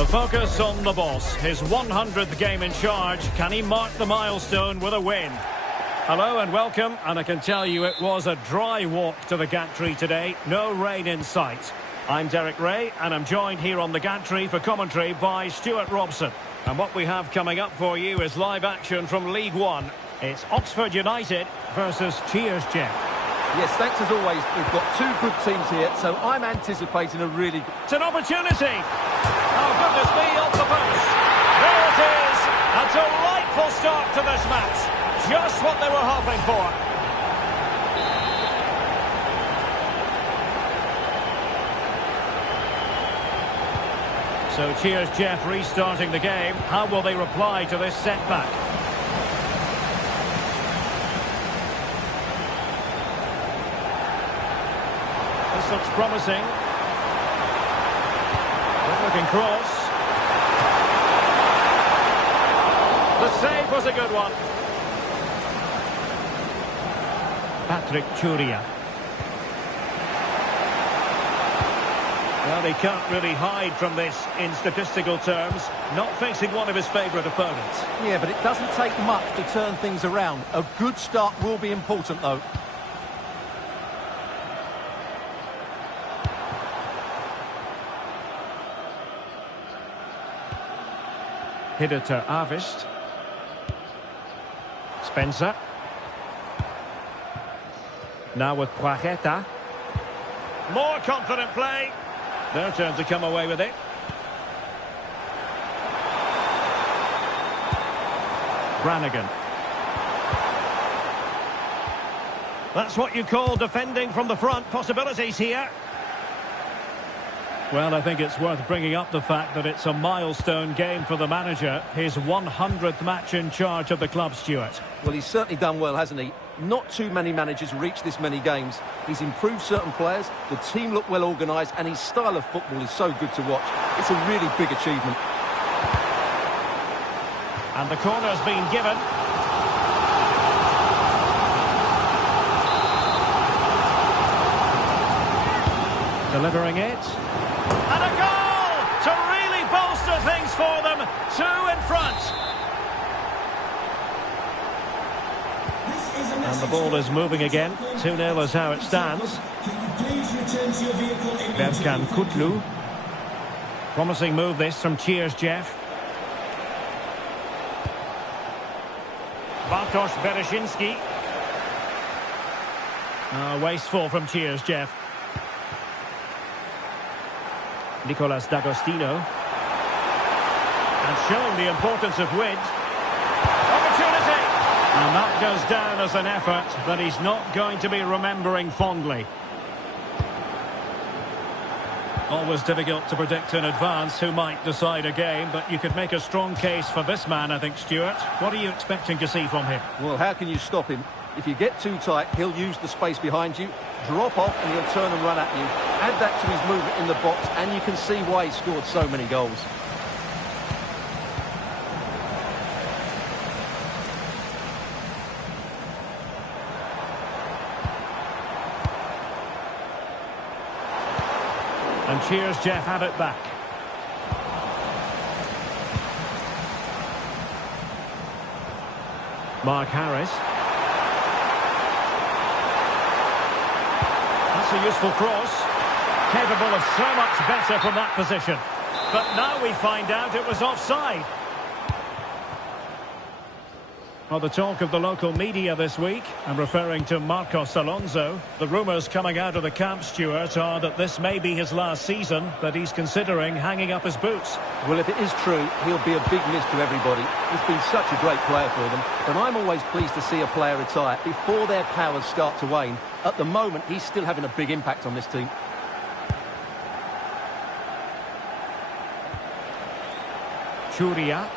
The focus on the boss. His 100th game in charge. Can he mark the milestone with a win? Hello and welcome. And I can tell you it was a dry walk to the gantry today. No rain in sight. I'm Derek Ray and I'm joined here on the gantry for commentary by Stuart Robson. And what we have coming up for you is live action from League One. It's Oxford United versus Cheers Jeff. Yes, thanks as always. We've got two good teams here, so I'm anticipating a really... It's an opportunity! Oh, goodness me, off the post! There it is! A delightful start to this match. Just what they were hoping for. So Cheers Jeff restarting the game. How will they reply to this setback? This looks promising. Good looking cross. The save was a good one. Patrick Churia. Well, he can't really hide from this in statistical terms. Not facing one of his favourite opponents. Yeah, but it doesn't take much to turn things around. A good start will be important, though. Header to Avist. Spencer. Now with Paqueta. More confident play. Their turn to come away with it. Brannigan. That's what you call defending from the front. Possibilities here. Well, I think it's worth bringing up the fact that it's a milestone game for the manager. His 100th match in charge of the club, Stuart. Well, he's certainly done well, hasn't he? Not too many managers reach this many games. He's improved certain players, the team look well organised, and his style of football is so good to watch. It's a really big achievement. And the corner's been given. Delivering it. And a goal to really bolster things for them. Two in front. And the ball is moving again. 2-0 is how it stands. Berkan Kutlu. Promising move this from Cheers Jeff. Bartosz Bereszyński. Wasteful from Cheers Jeff. Nicolas D'Agostino. And showing the importance of width. Opportunity! And that goes down as an effort that he's not going to be remembering fondly. Always difficult to predict in advance who might decide a game, but you could make a strong case for this man, I think, Stuart. What are you expecting to see from him? Well, how can you stop him? If you get too tight, he'll use the space behind you, drop off, and he'll turn and run at you. Add that to his movement in the box, and you can see why he scored so many goals. And Cheers Jeff have it back. Mark Harris. That's a useful cross. Capable of so much better from that position. But now we find out it was offside. Well, the talk of the local media this week, I'm referring to Marcos Alonso. The rumours coming out of the camp, Stuart, are that this may be his last season, that he's considering hanging up his boots. Well, if it is true, he'll be a big miss to everybody. He's been such a great player for them. But I'm always pleased to see a player retire before their powers start to wane. At the moment, he's still having a big impact on this team. Churia.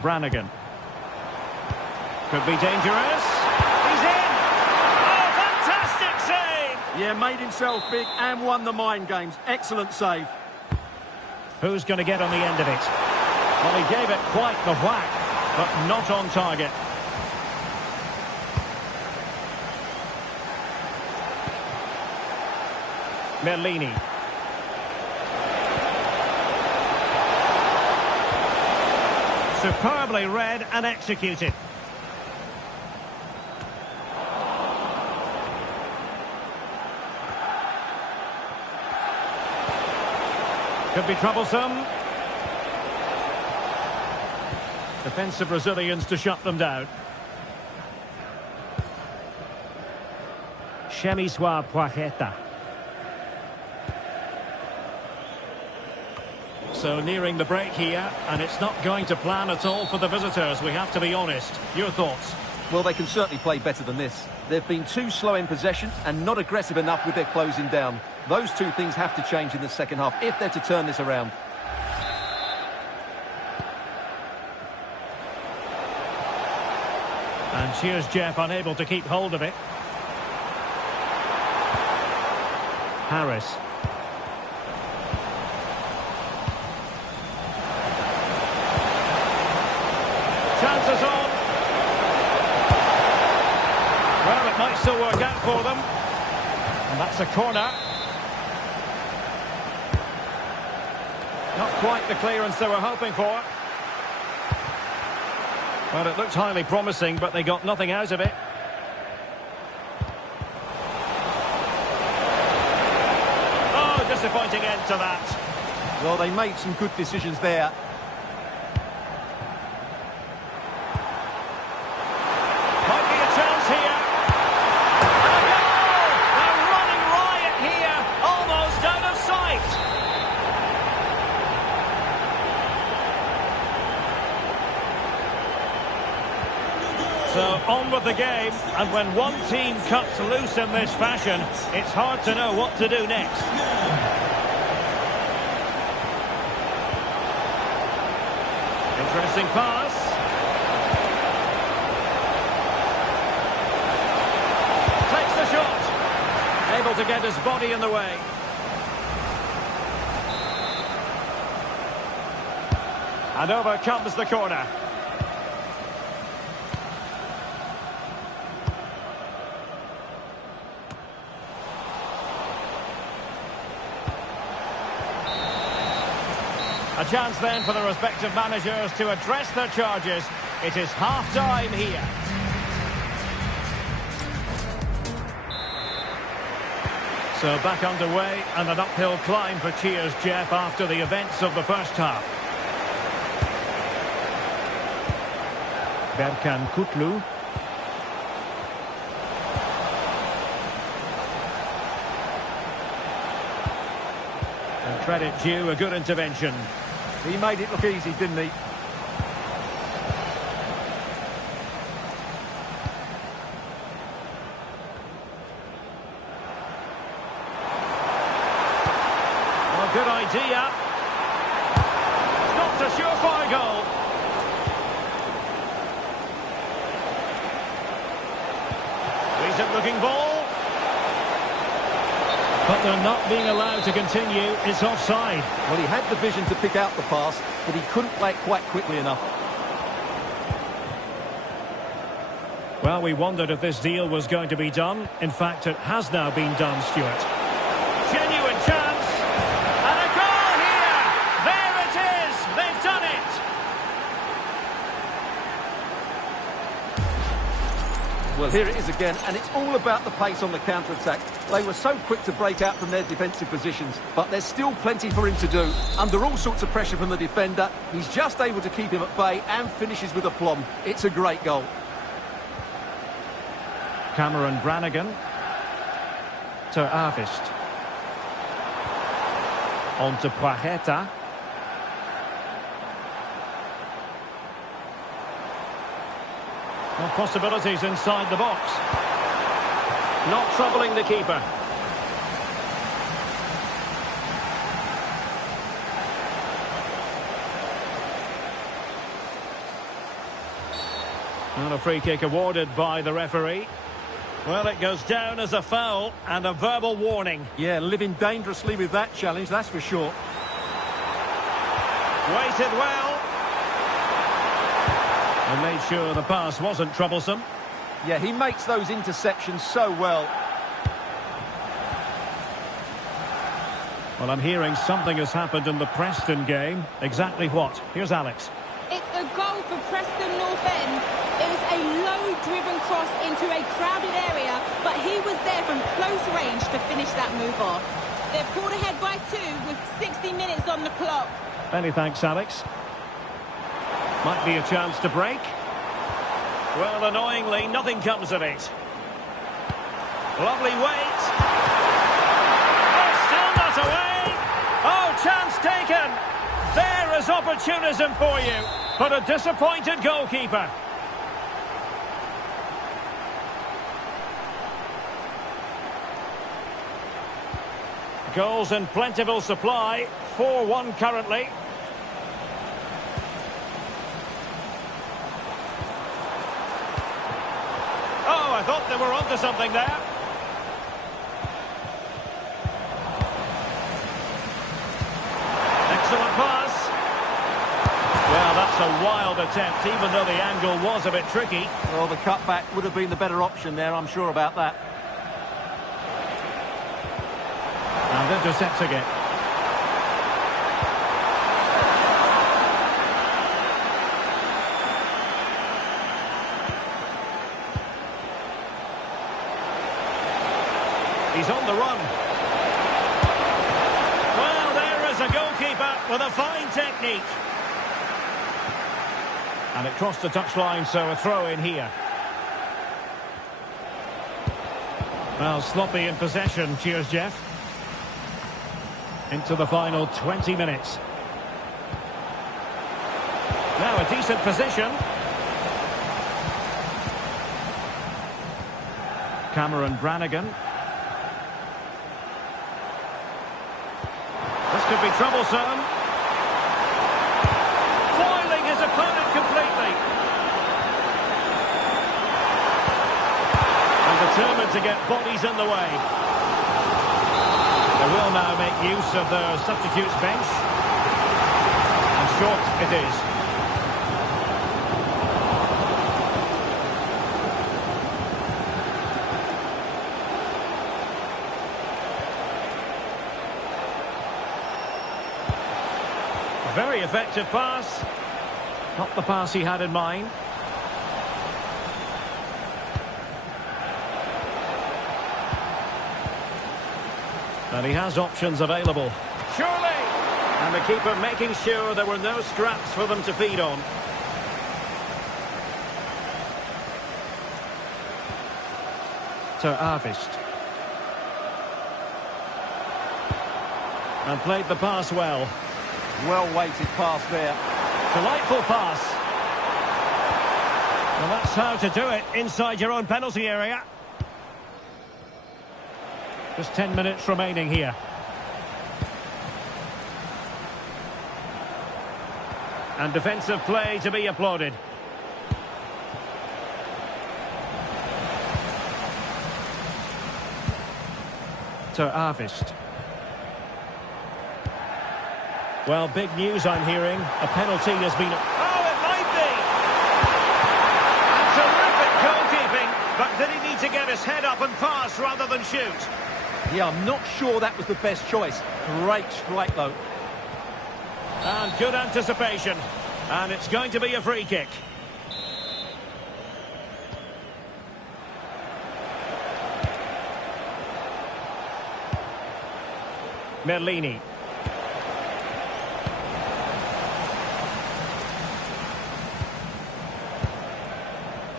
Brannigan. Could be dangerous. He's in! Oh, fantastic save! Yeah, made himself big and won the mind games. Excellent save. Who's going to get on the end of it? Well, he gave it quite the whack, but not on target. Merlini. Superbly read and executed. Could be troublesome. Defensive Brazilians to shut them down. Shemiswa Paqueta. So nearing the break here, and it's not going to plan at all for the visitors, we have to be honest. Your thoughts? Well, they can certainly play better than this. They've been too slow in possession and not aggressive enough with their closing down. Those two things have to change in the second half if they're to turn this around. And here's Jeff, unable to keep hold of it. Harris. Chances on. Well, it might still work out for them. And that's a corner. Not quite the clearance they were hoping for. Well, it looked highly promising, but they got nothing out of it. Oh, disappointing end to that. Well, they made some good decisions there. Might be a chance here. And a goal! They're running riot here, almost out of sight. So on with the game, and when one team cuts loose in this fashion, it's hard to know what to do next. Interesting pass. Takes the shot. Able to get his body in the way. And over comes the corner. A chance then for the respective managers to address their charges. It is half-time here. So back underway and an uphill climb for Cheers, Jeff, after the events of the first half. Berkan Kutlu. And credit due, a good intervention. He made it look easy, didn't he? Well, good idea. Not a surefire goal. Decent looking ball. But they're not being allowed to continue. It's offside. Well, he had the vision to pick out the pass, but he couldn't play it quite quickly enough. Well, we wondered if this deal was going to be done. In fact, it has now been done, Stuart. Genuine chance. And a goal here. There it is. They've done it. Well, here it is again, and it's all about the pace on the counter-attack. They were so quick to break out from their defensive positions, but there's still plenty for him to do. Under all sorts of pressure from the defender, he's just able to keep him at bay and finishes with aplomb. It's a great goal. Cameron Brannigan to Arvist. On to Paqueta. Well, possibilities inside the box. Not troubling the keeper. And a free kick awarded by the referee. Well, it goes down as a foul and a verbal warning. Yeah, living dangerously with that challenge, that's for sure. Waited well. And made sure the pass wasn't troublesome. Yeah, he makes those interceptions so well. Well, I'm hearing something has happened in the Preston game. Exactly what? Here's Alex. It's a goal for Preston North End. It was a low-driven cross into a crowded area, but he was there from close range to finish that move off. They're pulled ahead by 2 with 60 minutes on the clock. Many thanks, Alex. Might be a chance to break. Well, annoyingly, nothing comes of it. Lovely wait. Oh, still not away. Oh, chance taken. There is opportunism for you, but a disappointed goalkeeper. Goals in plentiful supply. 4-1 currently. Oh, I thought they were onto something there. Excellent pass. Well, that's a wild attempt, even though the angle was a bit tricky. Well, the cutback would have been the better option there, I'm sure about that. And intercepting it. He's on the run. Well, there is a goalkeeper with a fine technique. And it crossed the touchline, so a throw in here. Well, sloppy in possession. Cheers, Jeff. Into the final 20 minutes. Now a decent position. Cameron Brannigan. This could be troublesome. Foiling his opponent completely. And determined to get bodies in the way. They will now make use of their substitutes bench. And short it is. A very effective pass. Not the pass he had in mind. And he has options available. Surely! And the keeper making sure there were no scraps for them to feed on. To Arvist. And played the pass well. Well-weighted pass there. Delightful pass. Well, that's how to do it inside your own penalty area. Just 10 minutes remaining here. And defensive play to be applauded. To Arvist. Well, big news I'm hearing. A penalty has been... Oh, it might be! And terrific goalkeeping. But did he need to get his head up and pass rather than shoot? Yeah, I'm not sure that was the best choice. Great strike, though. And good anticipation. And it's going to be a free kick. Merlini.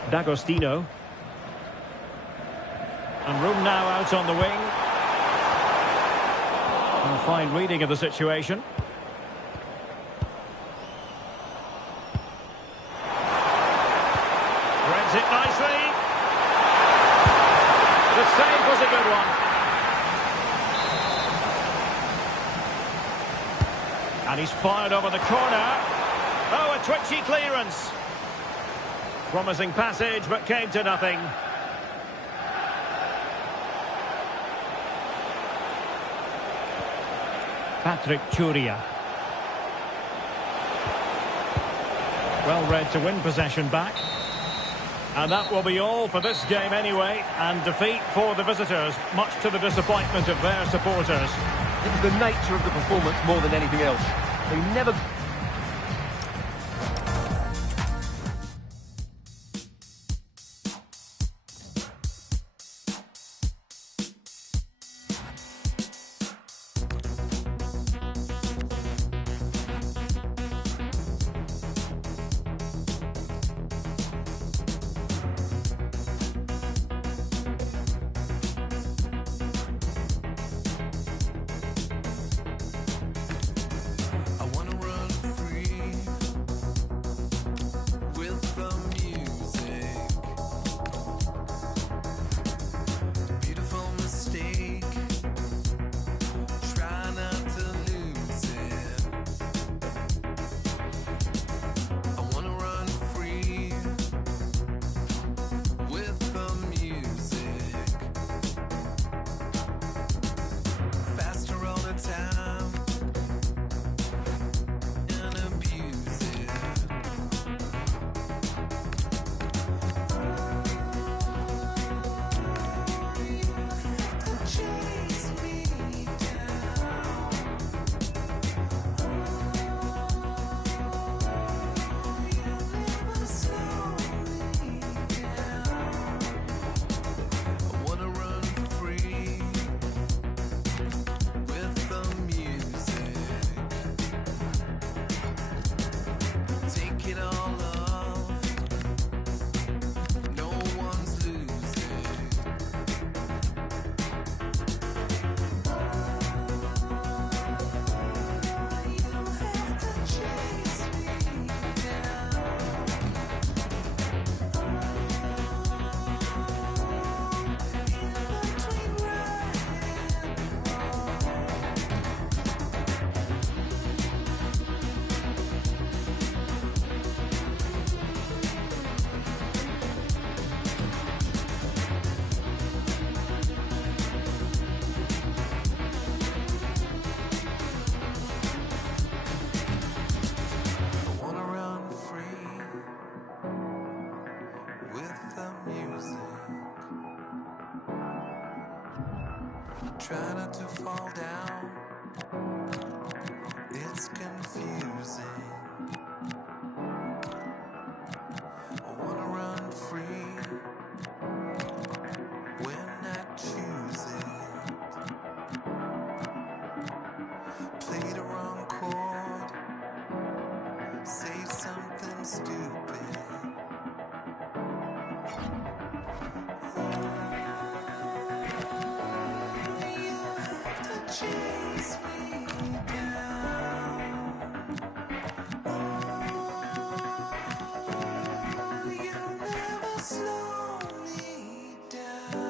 D'Agostino. And room now out on the wing. A fine reading of the situation. Reads it nicely. The save was a good one. And he's fired over the corner. Oh, a twitchy clearance. Promising passage, but came to nothing. Patrick Churia. Well read to win possession back. And that will be all for this game anyway. And defeat for the visitors, much to the disappointment of their supporters. It was the nature of the performance more than anything else. They never... Try not to fall down. It's confusing. I wanna run free when I choose it. Play the wrong chord. Say something stupid. Chase me down. Oh, you'll never slow me down.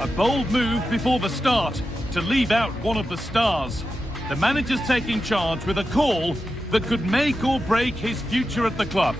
A bold move before the start to leave out one of the stars. The manager's taking charge with a call that could make or break his future at the club.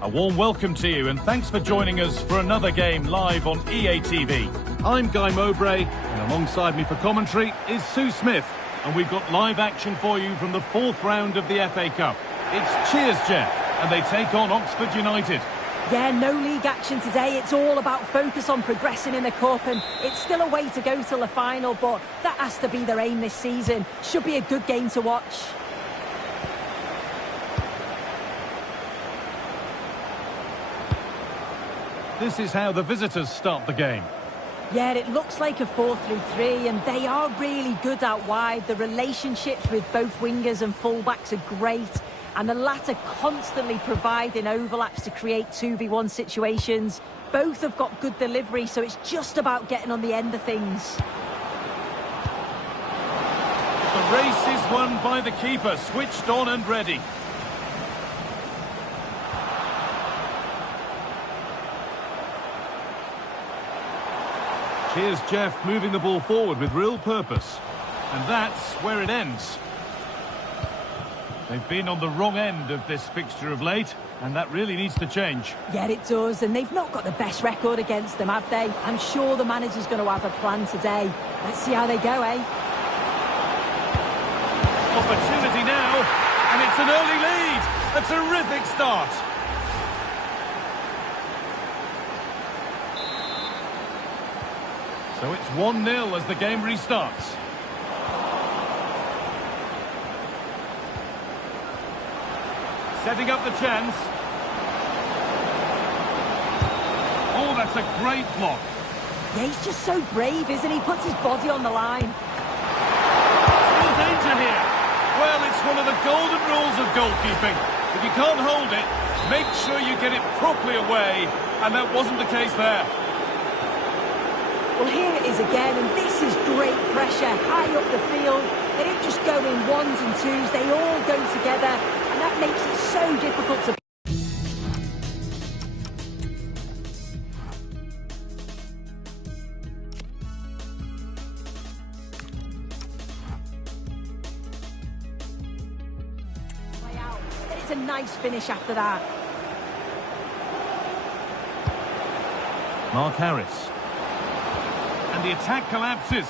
A warm welcome to you and thanks for joining us for another game live on EA TV. I'm Guy Mowbray and alongside me for commentary is Sue Smith, and we've got live action for you from the fourth round of the FA Cup. It's Cheers Jeff and they take on Oxford United. Yeah, no league action today. It's all about focus on progressing in the Cup, and it's still a way to go till the final, but that has to be their aim this season. Should be a good game to watch. This is how the visitors start the game. Yeah, it looks like a 4-3-3, and they are really good out wide. The relationships with both wingers and fullbacks are great, and the latter constantly providing overlaps to create 2v1 situations. Both have got good delivery, so it's just about getting on the end of things. The race is won by the keeper, switched on and ready. Cheers Jeff, moving the ball forward with real purpose. And that's where it ends. They've been on the wrong end of this fixture of late, and that really needs to change. Yeah, it does, and they've not got the best record against them, have they? I'm sure the manager's going to have a plan today. Let's see how they go, eh? Opportunity now, and it's an early lead. A terrific start. So it's 1-0 as the game restarts. Setting up the chance. Oh, that's a great block. Yeah, he's just so brave, isn't he? Puts his body on the line. Still danger here. Well, it's one of the golden rules of goalkeeping. If you can't hold it, make sure you get it properly away, and that wasn't the case there. Well, here it is again, and this is great pressure, high up the field. They don't just go in ones and twos, they all go together, and that makes it so difficult to... play out. And it's a nice finish after that. Mark Harris. And the attack collapses.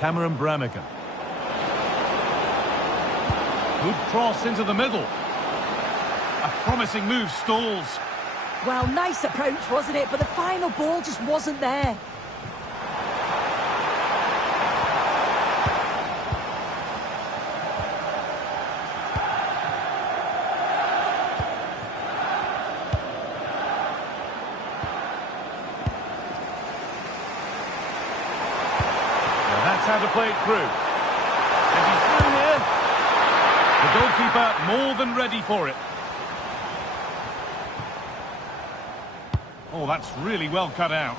Cameron Brannigan. Good cross into the middle. A promising move stalls. Well, nice approach, wasn't it? But the final ball just wasn't there. That's how to play it through. And he's through here. The goalkeeper more than ready for it. Oh, that's really well cut out.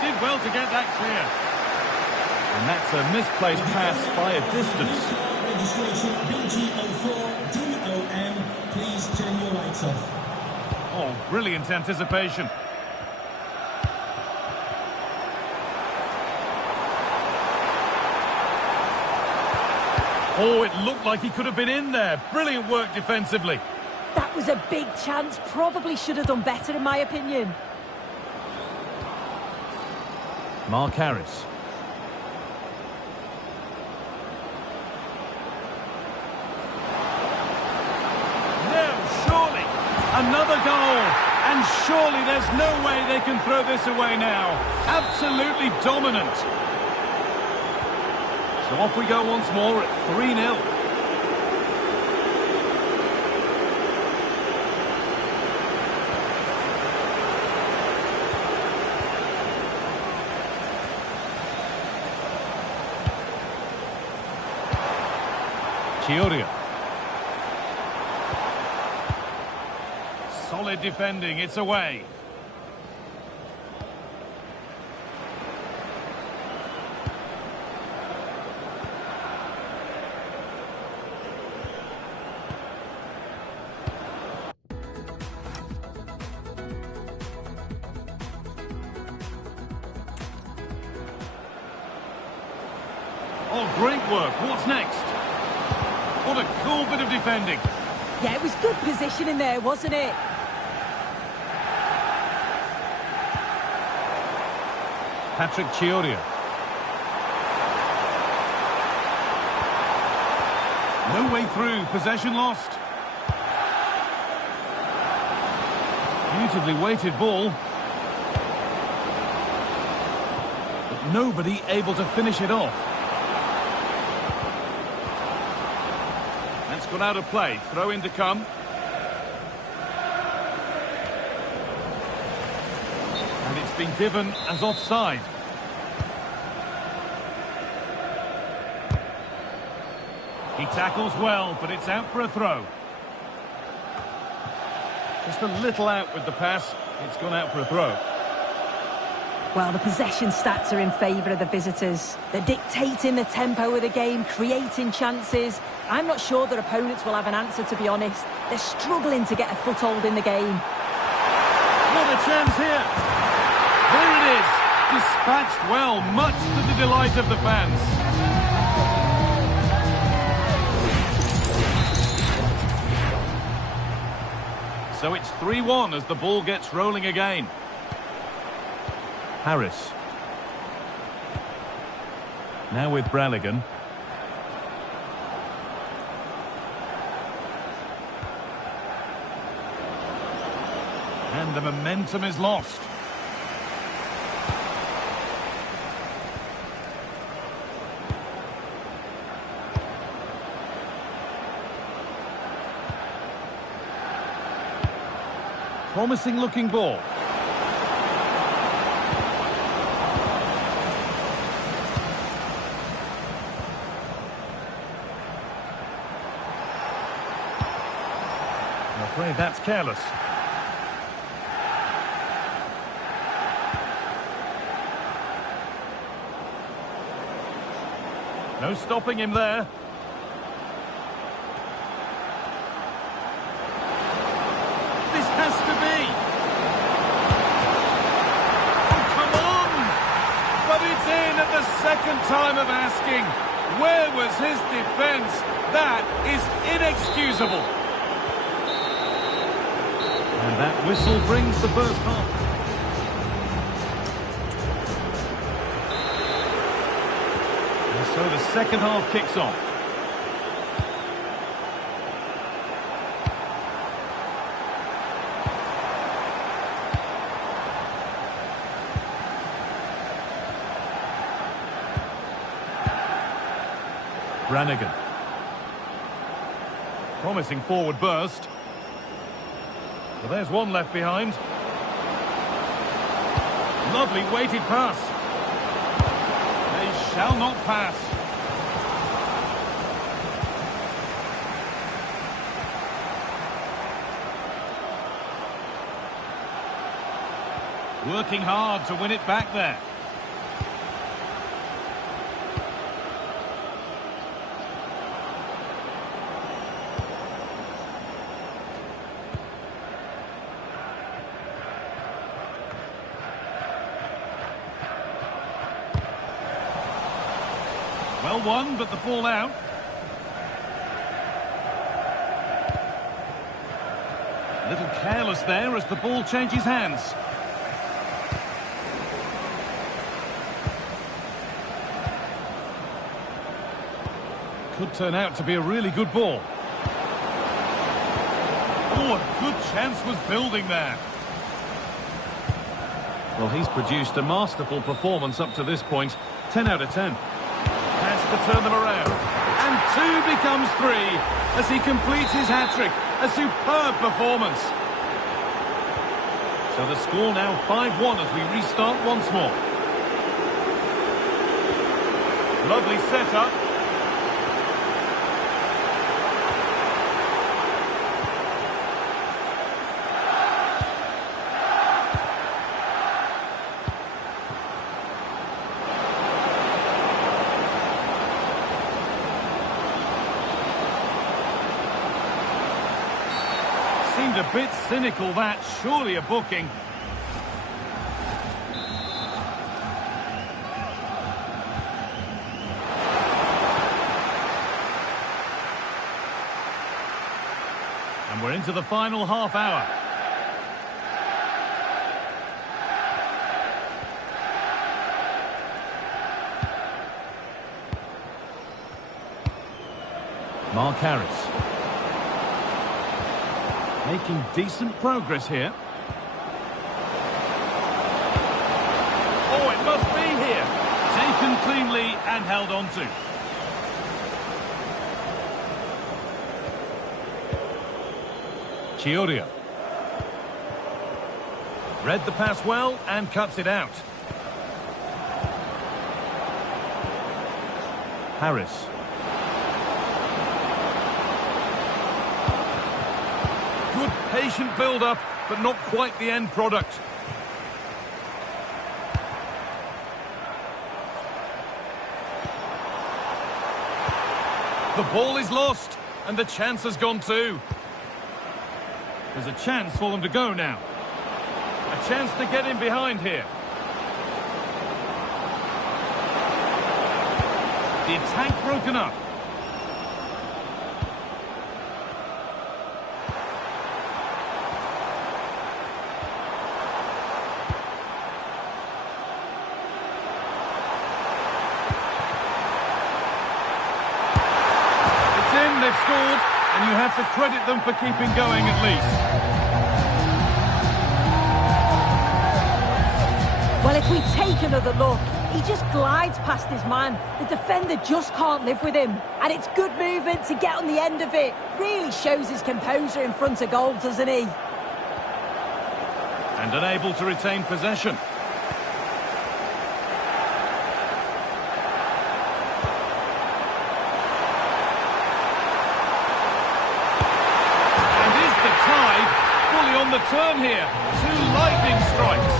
Did well to get that clear. And that's a misplaced pass by a distance. Registration BG04DOM. Please turn your lights off. Oh, brilliant anticipation. Oh, it looked like he could have been in there. Brilliant work defensively. That was a big chance. Probably should have done better, in my opinion. Mark Harris. No, surely. Another goal. And surely there's no way they can throw this away now. Absolutely dominant. So off we go once more at 3-0. Chioria. Solid defending, it's away. Oh, great work. What's next? What a cool bit of defending. Yeah, it was good positioning there, wasn't it? Patrick Chioria. No way through. Possession lost. Beautifully weighted ball. But nobody able to finish it off. That's gone out of play. Throw in to come. And it's been given as offside. He tackles well, but it's out for a throw. Just a little out with the pass. It's gone out for a throw. Well, the possession stats are in favour of the visitors. They're dictating the tempo of the game, creating chances. I'm not sure their opponents will have an answer, to be honest. They're struggling to get a foothold in the game. What a chance here. There it is. Dispatched well, much to the delight of the fans. So it's 3-1 as the ball gets rolling again. Harris. Now with Branigan. And the momentum is lost. Promising looking ball. I'm afraid that's careless. No stopping him there. This has to be. Oh, come on! But it's in at the second time of asking. Where was his defence? That is inexcusable. And that whistle brings the first half. And so the second half kicks off. Branigan. Promising forward burst. Well, there's one left behind. Lovely weighted pass. They shall not pass. Working hard to win it back there. Well won, but the ball out. A little careless there as the ball changes hands. Could turn out to be a really good ball. Oh, a good chance was building there. Well, he's produced a masterful performance up to this point. 10 out of 10. Has to turn them around. And 2 becomes 3 as he completes his hat-trick. A superb performance. So the score now 5-1 as we restart once more. Lovely setup. Seemed a bit cynical, that. Surely a booking. And we're into the final half hour. Mark Harris. Making decent progress here. Oh, it must be here. Taken cleanly and held on to. Chioria. Read the pass well and cuts it out. Harris. Good Patient build-up, but not quite the end product. The ball is lost, and the chance has gone too. There's a chance for them to go now. A chance to get in behind here. The attack broken up. They've scored, and you have to credit them for keeping going at least. Well, if we take another look, he just glides past his man. The defender just can't live with him. And it's good movement to get on the end of it. Really shows his composure in front of goal, doesn't he? And unable to retain possession. On the turn here, 2 lightning strikes.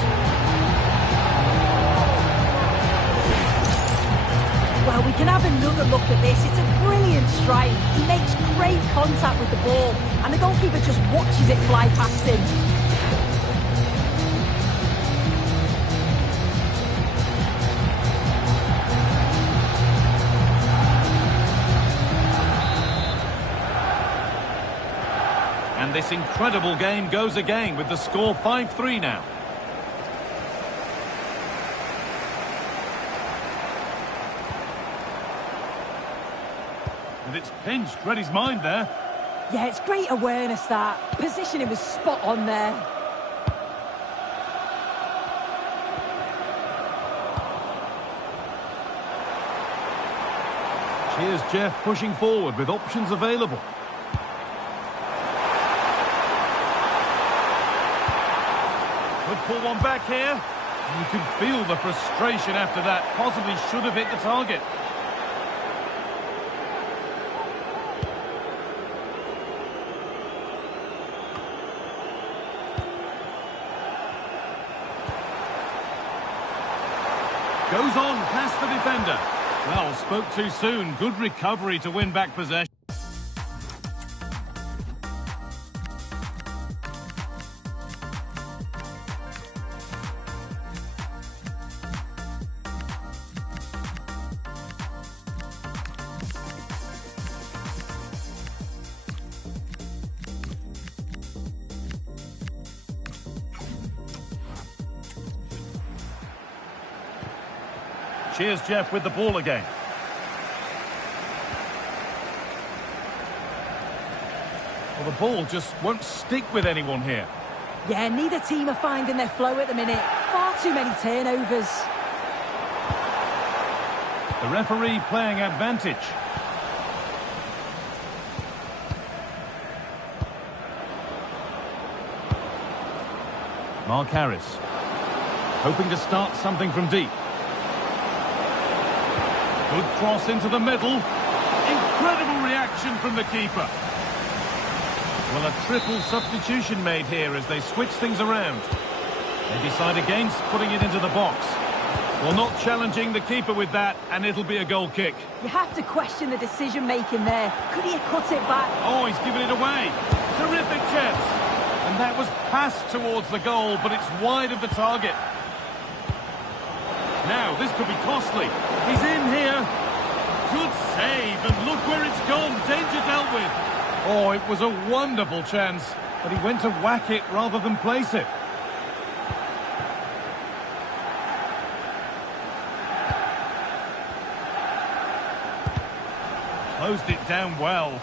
Well, we can have another look at this. It's a brilliant strike. He makes great contact with the ball, and the goalkeeper just watches it fly past him. And this incredible game goes again with the score 5-3 now. And it's pinched, read his mind there. Yeah, it's great awareness, that. Positioning was spot on there. Here's Jeff pushing forward with options available. Could pull one back here. You can feel the frustration after that. Possibly should have hit the target. Goes on past the defender. Well, spoke too soon. Good recovery to win back possession. Cheers, Jeff, with the ball again. Well, the ball just won't stick with anyone here. Yeah, neither team are finding their flow at the minute. Far too many turnovers. The referee playing advantage. Mark Harris. Hoping to start something from deep. Good cross into the middle. Incredible reaction from the keeper. Well, a triple substitution made here as they switch things around. They decide against putting it into the box. Well, not challenging the keeper with that, and it'll be a goal kick. You have to question the decision-making there. Could he have cut it back? Oh, he's given it away. Terrific chance. And that was passed towards the goal, but it's wide of the target. Now, this could be costly. He's in here. Good save, and look where it's gone. Danger dealt with. Oh, it was a wonderful chance, but he went to whack it rather than place it. Closed it down well.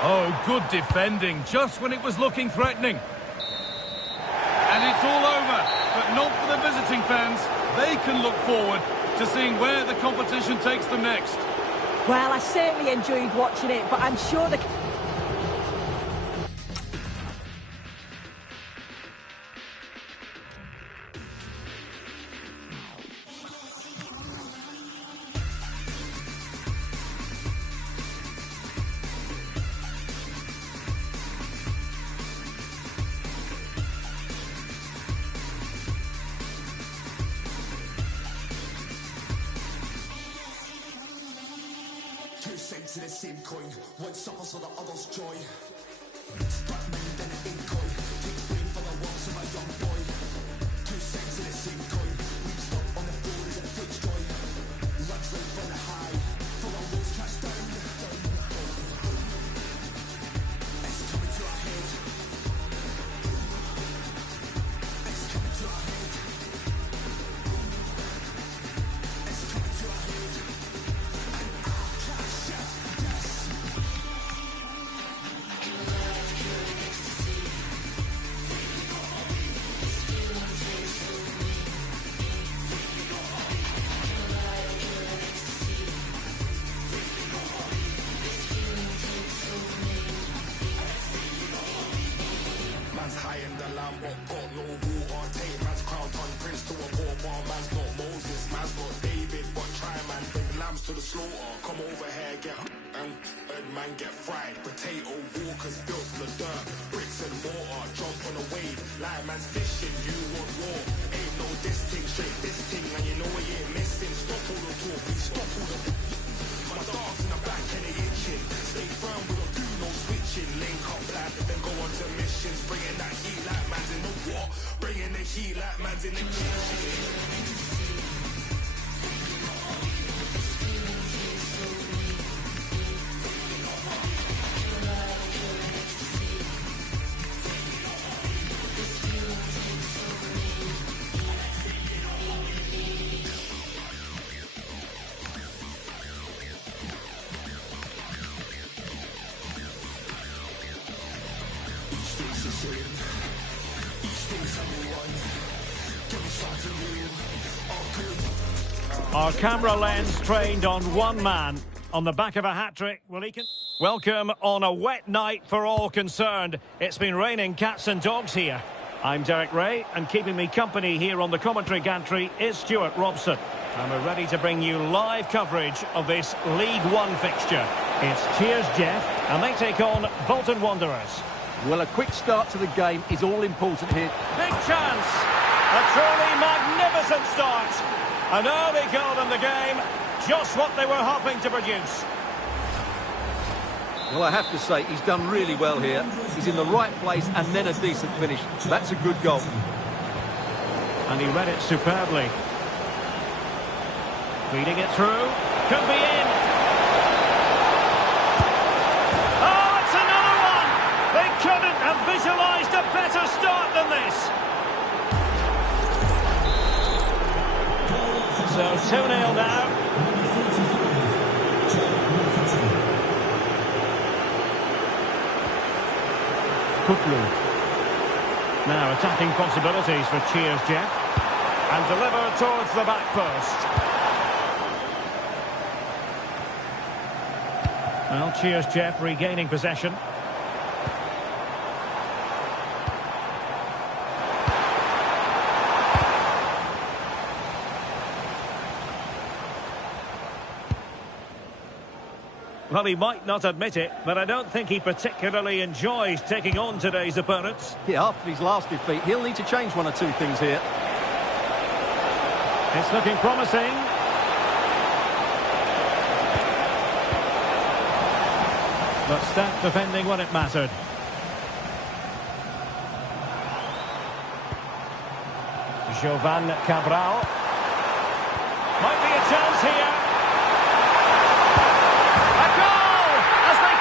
Oh, good defending, just when it was looking threatening. And it's all over, but not for the visiting fans. they can look forward to seeing where the competition takes them next. Well, I certainly enjoyed watching it, but I'm sure the... Two sides to the same coin. One suffers for the other's joy. High in the land, but got no water. Take man's crown, turn prince to a poor bar. Man's not Moses, man's not David, but try man, bring lambs to the slaughter. Come over here, get and man get fried. Potato walkers built from the dirt, bricks and mortar. Jump on a wave, like man's fishing. You want war? Ain't no this thing, straight this thing, and you know we ain't missing. Stop all the talk, please stop all the. My dogs in the back and they itching. Stay firm, we don't do no switching. Link up, plan, then go on to missions. Bringing that heat like man's in the war. Bringing the heat like man's in the kitchen. Our camera lens trained on one man on the back of a hat-trick. Well, he can... Welcome on a wet night for all concerned. It's been raining cats and dogs here. I'm Derek Ray, and keeping me company here on the commentary gantry is Stuart Robson. And we're ready to bring you live coverage of this League One fixture. It's Cheers Jeff, and they take on Bolton Wanderers. Well, a quick start to the game is all important here. Big chance! A truly magnificent start. An early goal in the game, just what they were hoping to produce. Well, I have to say, he's done really well here. He's in the right place and then a decent finish. That's a good goal. And he read it superbly. Feeding it through. Could be in. Oh, it's another one! They couldn't have visualised a better start than this. So 2-0 now. Kutlu. Now attacking possibilities for Cheers Jeff. And delivered towards the back post. Well, Cheers Jeff regaining possession. Well, he might not admit it, but I don't think he particularly enjoys taking on today's opponents. Yeah, after his last defeat, he'll need to change one or two things here. It's looking promising. But stout defending when it mattered. Jovan Cabral. Might be a chance here.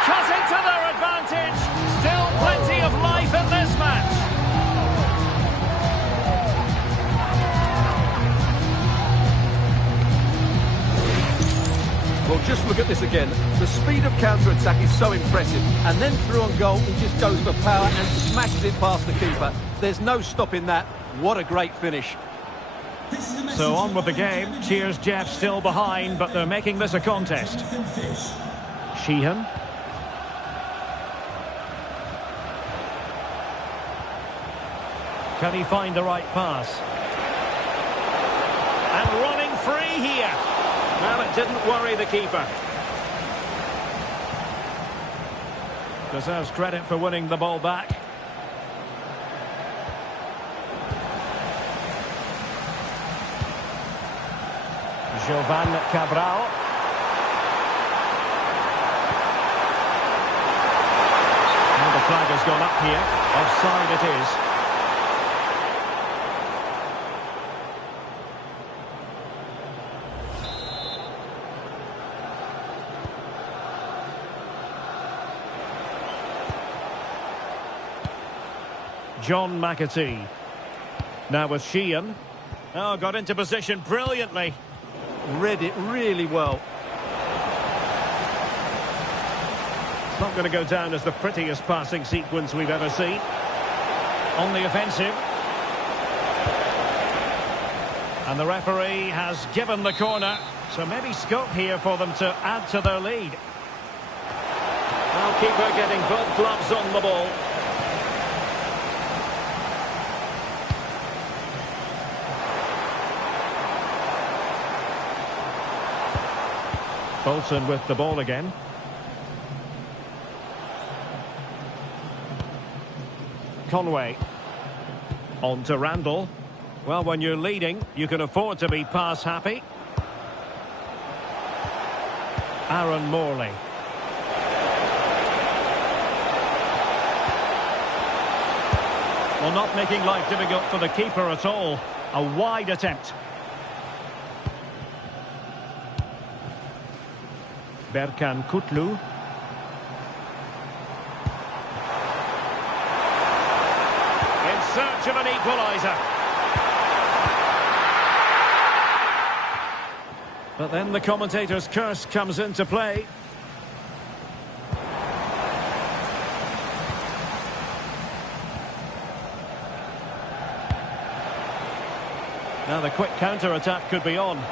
Cut into their advantage. Still plenty of life in this match. Well, just look at this again. The speed of counter-attack is so impressive. And then through on goal, he just goes for power and smashes it past the keeper. There's no stopping that. What a great finish. This is a message So on with the to game. Kevin Cheers, Jeff, still behind, but they're making this a contest. Jonathan Fish. Sheehan. Can he find the right pass? And running free here. Well, it didn't worry the keeper. Deserves credit for winning the ball back. Jovan Cabral. And the flag has gone up here. Offside it is. John McAtee. Now with Sheehan. Oh, got into position brilliantly. Read it really well. It's not going to go down as the prettiest passing sequence we've ever seen. On the offensive. And the referee has given the corner. So maybe scope here for them to add to their lead. Well, keeper getting both gloves on the ball. Bolton with the ball again. Conway. On to Randall. Well, when you're leading, you can afford to be pass happy. Aaron Morley. Well, not making life difficult for the keeper at all. A wide attempt. Berkan Kutlu. In search of an equaliser. But then the commentator's curse comes into play. Now the quick counter-attack could be on.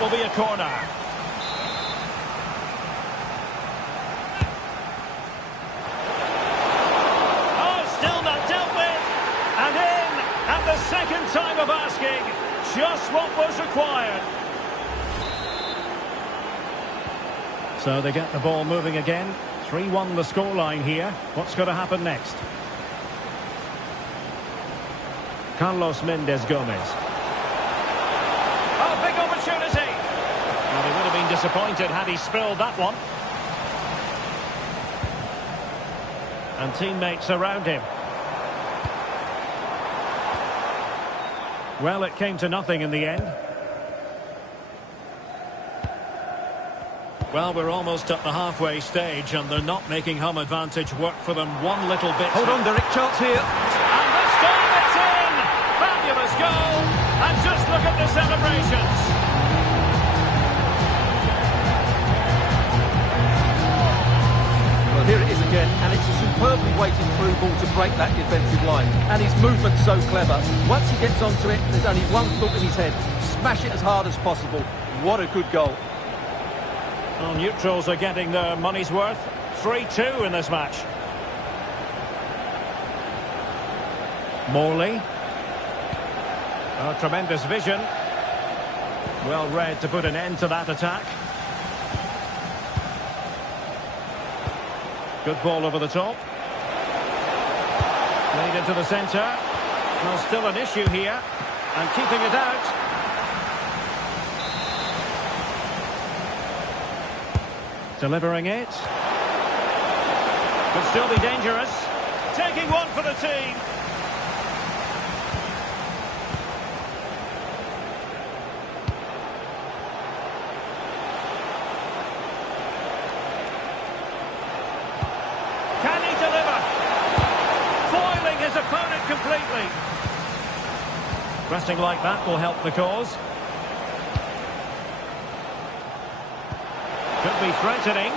Will be a corner. Oh, still not dealt with. And in at the second time of asking. Just what was required. So they get the ball moving again. 3-1 the scoreline here. What's going to happen next? Carlos Mendes Gomez. Oh, big opportunity. Well, he would have been disappointed had he spilled that one. And teammates around him. Well, it came to nothing in the end. Well, we're almost at the halfway stage and they're not making home advantage work for them one little bit. Hold on, Derek, chance here. And this time it's in! Fabulous goal! And just look at the celebrations. Well, here it is again, and it's a superbly weighted through ball to break that defensive line. And his movement's so clever. Once he gets onto it, there's only one thought in his head. Smash it as hard as possible. What a good goal. Well, neutrals are getting their money's worth. 3-2 in this match. Morley. Oh, tremendous vision. Well read to put an end to that attack. Good ball over the top. Played into the centre. Well, still an issue here. And keeping it out. Delivering it. Could still be dangerous. Taking one for the team. Can he deliver? Foiling his opponent completely. Resting like that will help the cause. be threatening.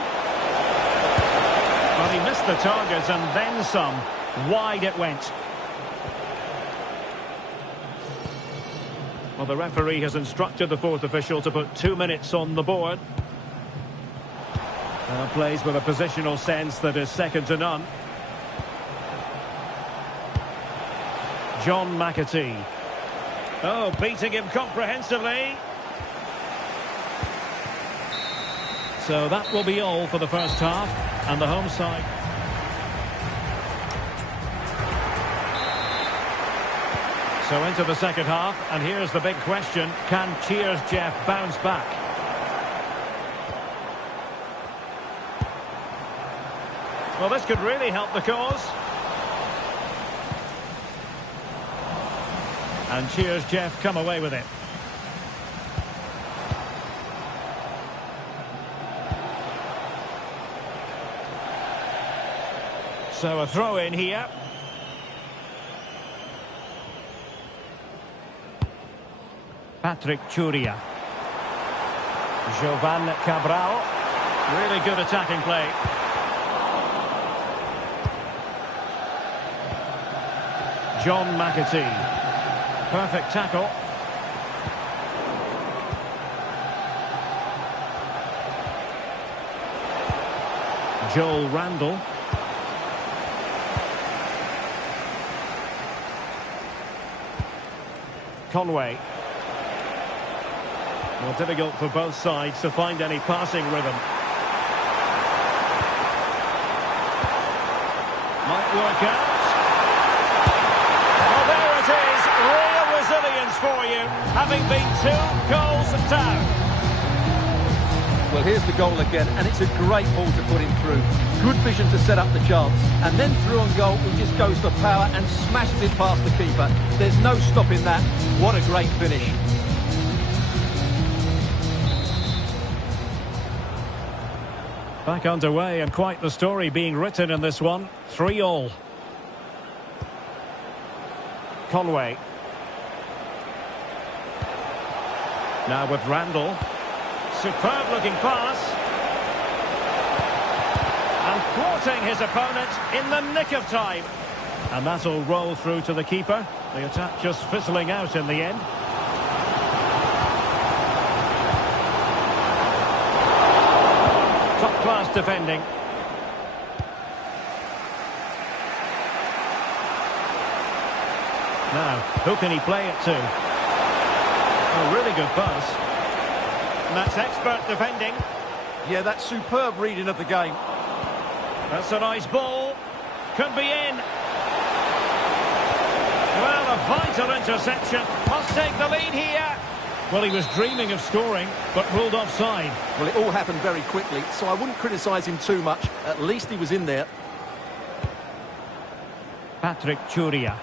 But he missed the target and then some. Wide it went. Well, the referee has instructed the fourth official to put 2 minutes on the board. Plays with a positional sense that is second to none. John McAtee. Oh, beating him comprehensively. So that will be all for the first half, and the home side. So into the second half, and here's the big question: can Cheers Jeff bounce back? Well, this could really help the cause. And Cheers Jeff come away with it. So a throw in here. Patrick Churia. Jovan Cabral. Really good attacking play. John McAtee. Perfect tackle. Joel Randall. Conway. Well, difficult for both sides to find any passing rhythm. Might work out. Well, there it is. Real resilience for you, having been 2 goals down. Well, here's the goal again, and it's a great ball to put him through. Good vision to set up the chance. And then through on goal, he just goes for power and smashes it past the keeper. There's no stopping that. What a great finish. Back underway, and quite the story being written in this one. 3-3. Conway. Now with Randall. Superb looking pass. And thwarting his opponent in the nick of time. And that'll roll through to the keeper. The attack just fizzling out in the end. Top class defending. Now, who can he play it to? A really good pass. And that's expert defending. Yeah, that's superb reading of the game. That's a nice ball. Could be in. Well, a vital interception. Must take the lead here. Well, he was dreaming of scoring, but ruled offside. Well, it all happened very quickly, so I wouldn't criticise him too much. At least he was in there. Patrick Churia.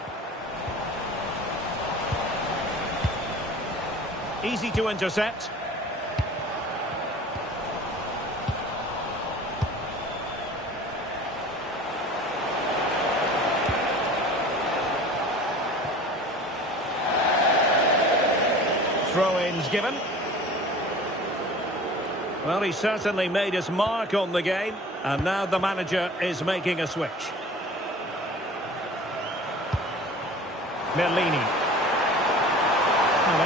Easy to intercept. Throw-ins given. Well, he certainly made his mark on the game, and now the manager is making a switch. Merlini.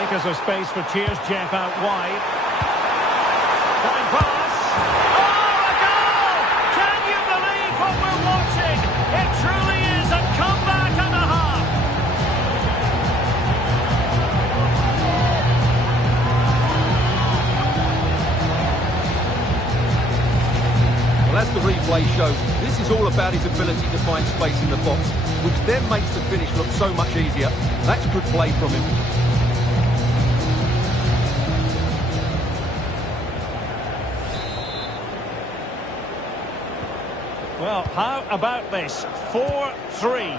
Acres of space for Cheers Jeff out wide. Fine pass. Oh, a goal! Can you believe what we're watching? It truly is a comeback and a half. Well, as the replay shows, this is all about his ability to find space in the box, which then makes the finish look so much easier. That's good play from him. Well, how about this? 4-3.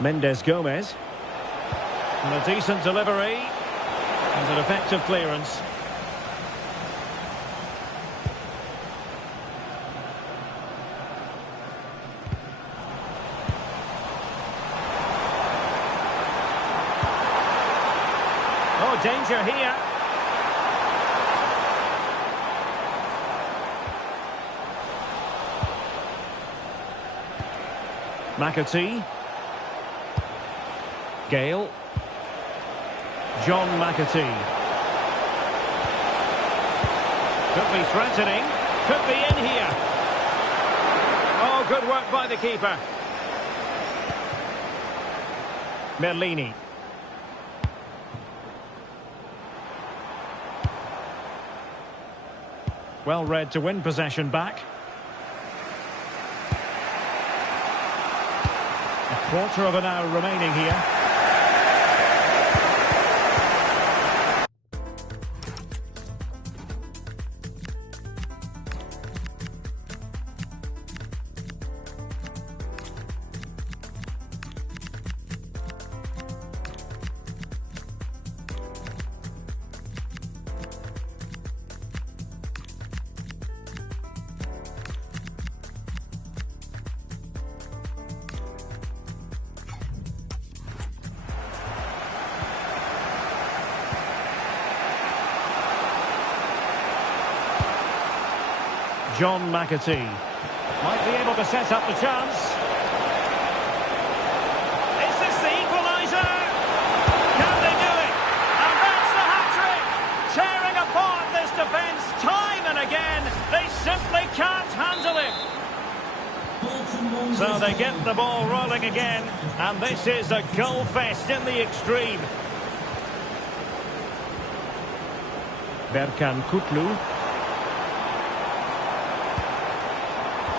Mendes Gomez. And a decent delivery. And an effective clearance. danger here. McAtee. Gale. John McAtee. Could be threatening. Could be in here. Oh, good work by the keeper. Merlini. Well read to win possession back. A quarter of an hour remaining here. John McAtee might be able to set up the chance. Is this the equaliser? Can they do it? And that's the hat-trick! Tearing apart this defence time and again. They simply can't handle it. So they get the ball rolling again. And this is a goal fest in the extreme. Berkan Kutlu.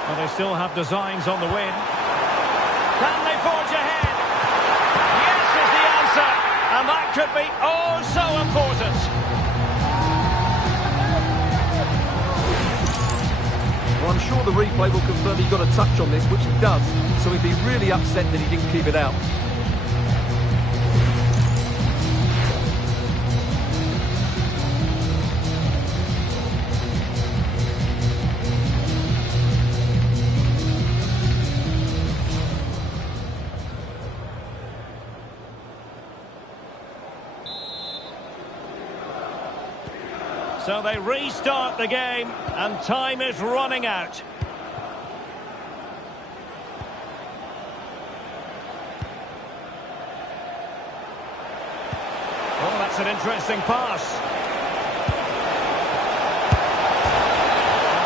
Well, they still have designs on the win. Can they forge ahead? Yes is the answer. And that could be oh so important. Well, I'm sure the replay will confirm he got a touch on this, which he does. So he'd be really upset that he didn't keep it out. So they restart the game, and time is running out. Oh, that's an interesting pass.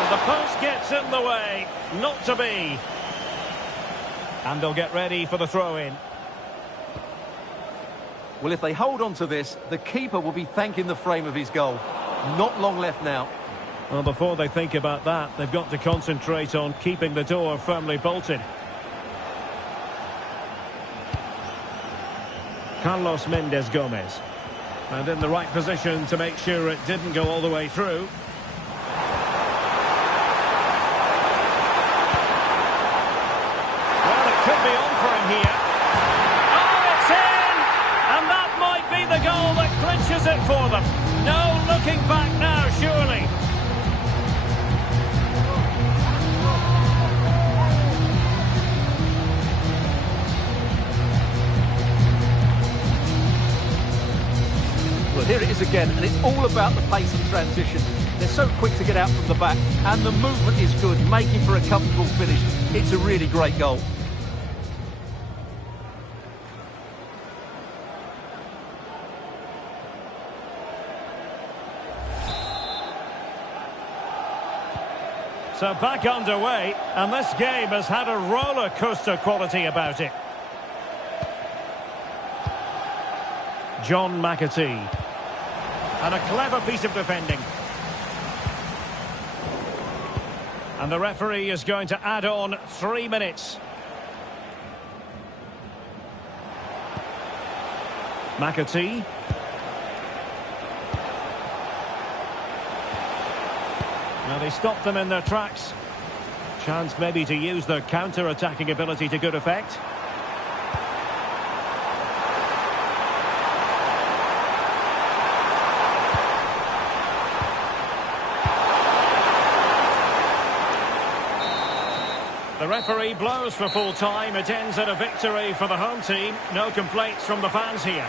And the post gets in the way. Not to be. And they'll get ready for the throw-in. Well, if they hold on to this, the keeper will be thanking the frame of his goal. Not long left now. Well, before they think about that, they've got to concentrate on keeping the door firmly bolted. Carlos Mendes Gomez. And in the right position to make sure it didn't go all the way through. Well, it could be on for him here. Oh, it's in! And that might be the goal that clinches it for them. No looking back now, surely. Well, here it is again, and it's all about the pace and transition. They're so quick to get out from the back, and the movement is good, making for a comfortable finish. It's a really great goal. So back underway, and this game has had a roller coaster quality about it. John McAtee. And a clever piece of defending. And the referee is going to add on 3 minutes. McAtee. Now they stopped them in their tracks. Chance maybe to use their counter-attacking ability to good effect. The referee blows for full time. It ends at a victory for the home team. No complaints from the fans here.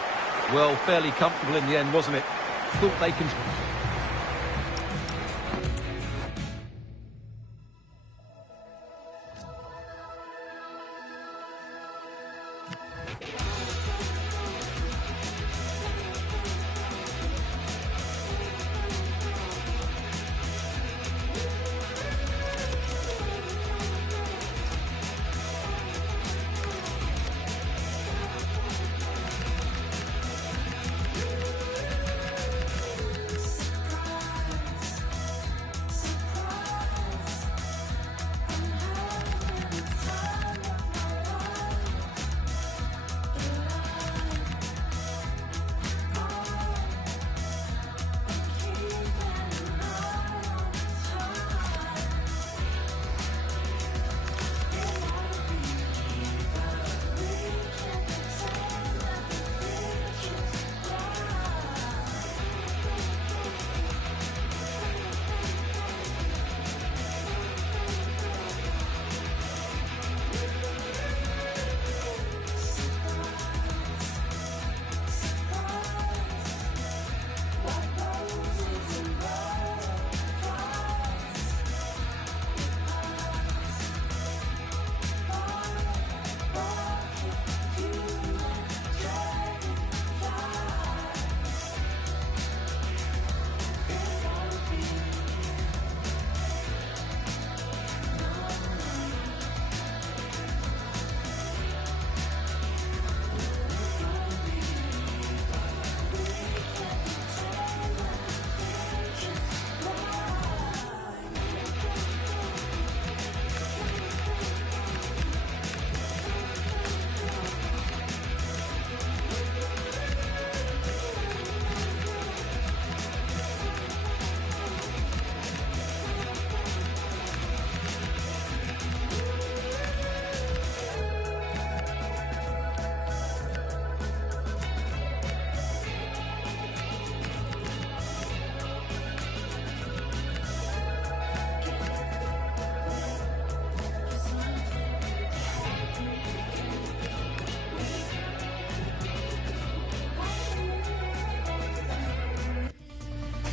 Well, fairly comfortable in the end, wasn't it? Thought they can...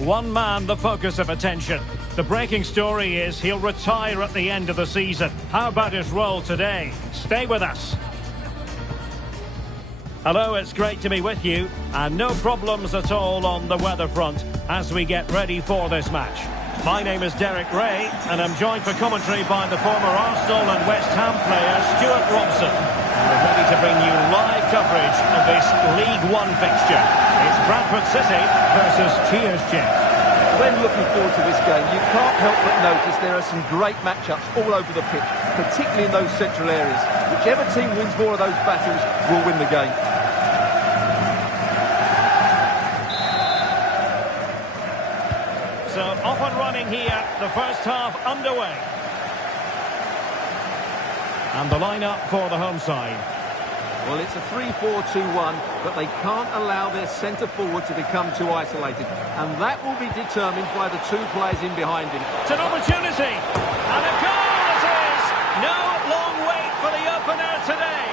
One man the focus of attention. The breaking story is he'll retire at the end of the season. How about his role today? Stay with us. Hello, it's great to be with you. And no problems at all on the weather front as we get ready for this match. My name is Derek Ray, and I'm joined for commentary by the former Arsenal and West Ham player Stuart Robson. And we're ready to bring you live coverage of this League One fixture. It's Bradford City versus Cheers Chip. When looking forward to this game, you can't help but notice there are some great matchups all over the pitch, particularly in those central areas. Whichever team wins more of those battles will win the game. So off and running here, the first half underway. And the lineup for the home side. Well, it's a 3-4-2-1, but they can't allow their centre-forward to become too isolated. And that will be determined by the two players in behind him. It's an opportunity. And a goal it is. No long wait for the opener today.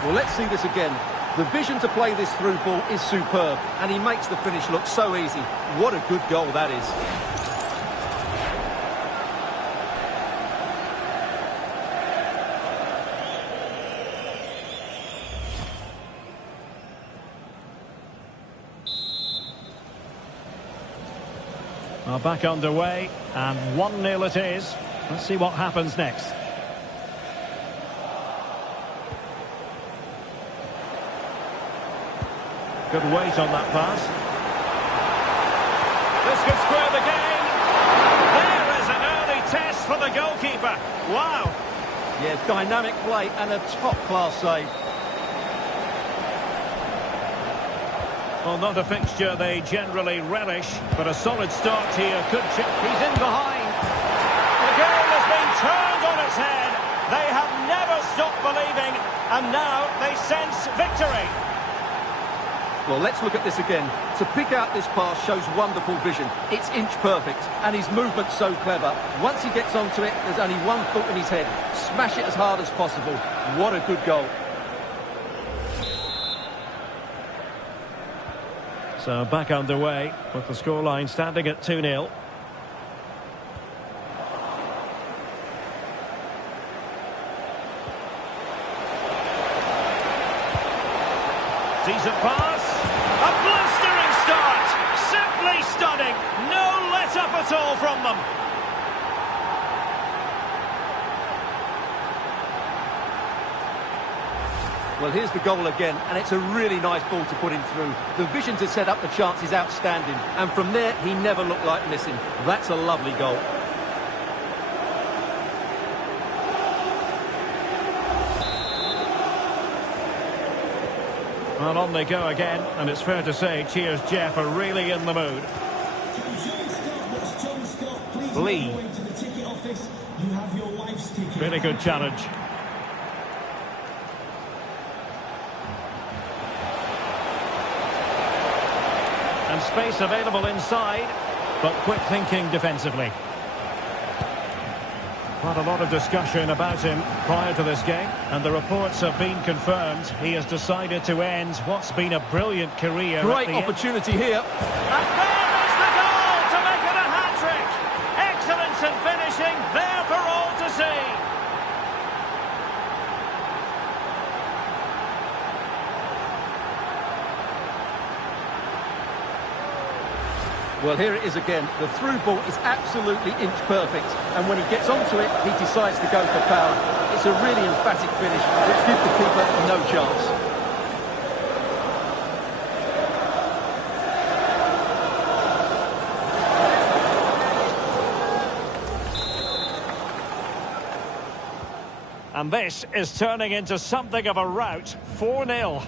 Well, let's see this again. The vision to play this through ball is superb, and he makes the finish look so easy. What a good goal that is. Well, back underway, and 1-0 it is. Let's see what happens next. Good weight on that pass. This could square the game. There is an early test for the goalkeeper. Wow. Yeah, dynamic play and a top-class save. Well, not a fixture they generally relish, but a solid start here could chip. He's in behind. The game has been turned on its head. They have never stopped believing, and now they sense victory. Well, let's look at this again. To pick out this pass shows wonderful vision. It's inch perfect, and his movement's so clever. Once he gets onto it, there's only one thought in his head. Smash it as hard as possible. What a good goal. So back underway with the scoreline standing at 2-0. Decent pass. A blistering start. Simply stunning. No let-up at all from them. Well, here's the goal again, and it's a really nice ball to put him through. The vision to set up the chance is outstanding, and from there, he never looked like missing. That's a lovely goal. Well, on they go again, and it's fair to say Cheers Jeff are really in the mood. Lee. Really good challenge. And space available inside, but quick thinking defensively. Quite a lot of discussion about him prior to this game, and the reports have been confirmed. He has decided to end what's been a brilliant career. Great opportunity here. And there is the goal to make it a hat-trick. Excellence in finishing, there for all to see. Well, here it is again. The through ball is absolutely inch perfect, and when he gets onto it, he decides to go for power. It's a really emphatic finish, which gives the keeper no chance. And this is turning into something of a rout. 4-0.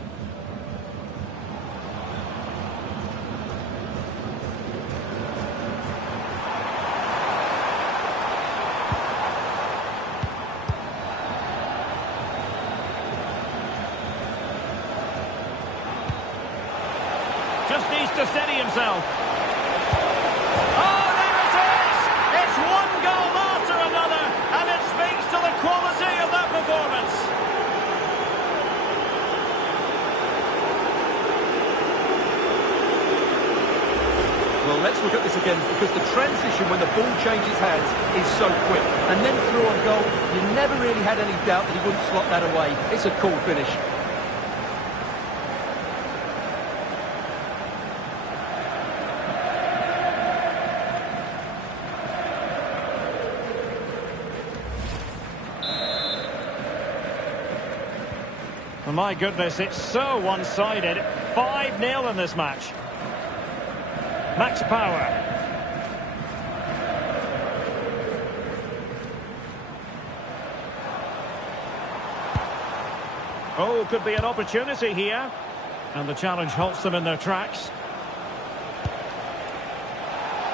Just needs to steady himself. Oh, there it is! It's one goal after another, and it speaks to the quality of that performance. Well, let's look at this again, because the transition when the ball changes hands is so quick. And then through on goal, you never really had any doubt that he wouldn't slot that away. It's a cool finish. Oh, my goodness, it's so one-sided. 5-0 in this match. Max Power. Oh, could be an opportunity here. And the challenge halts them in their tracks.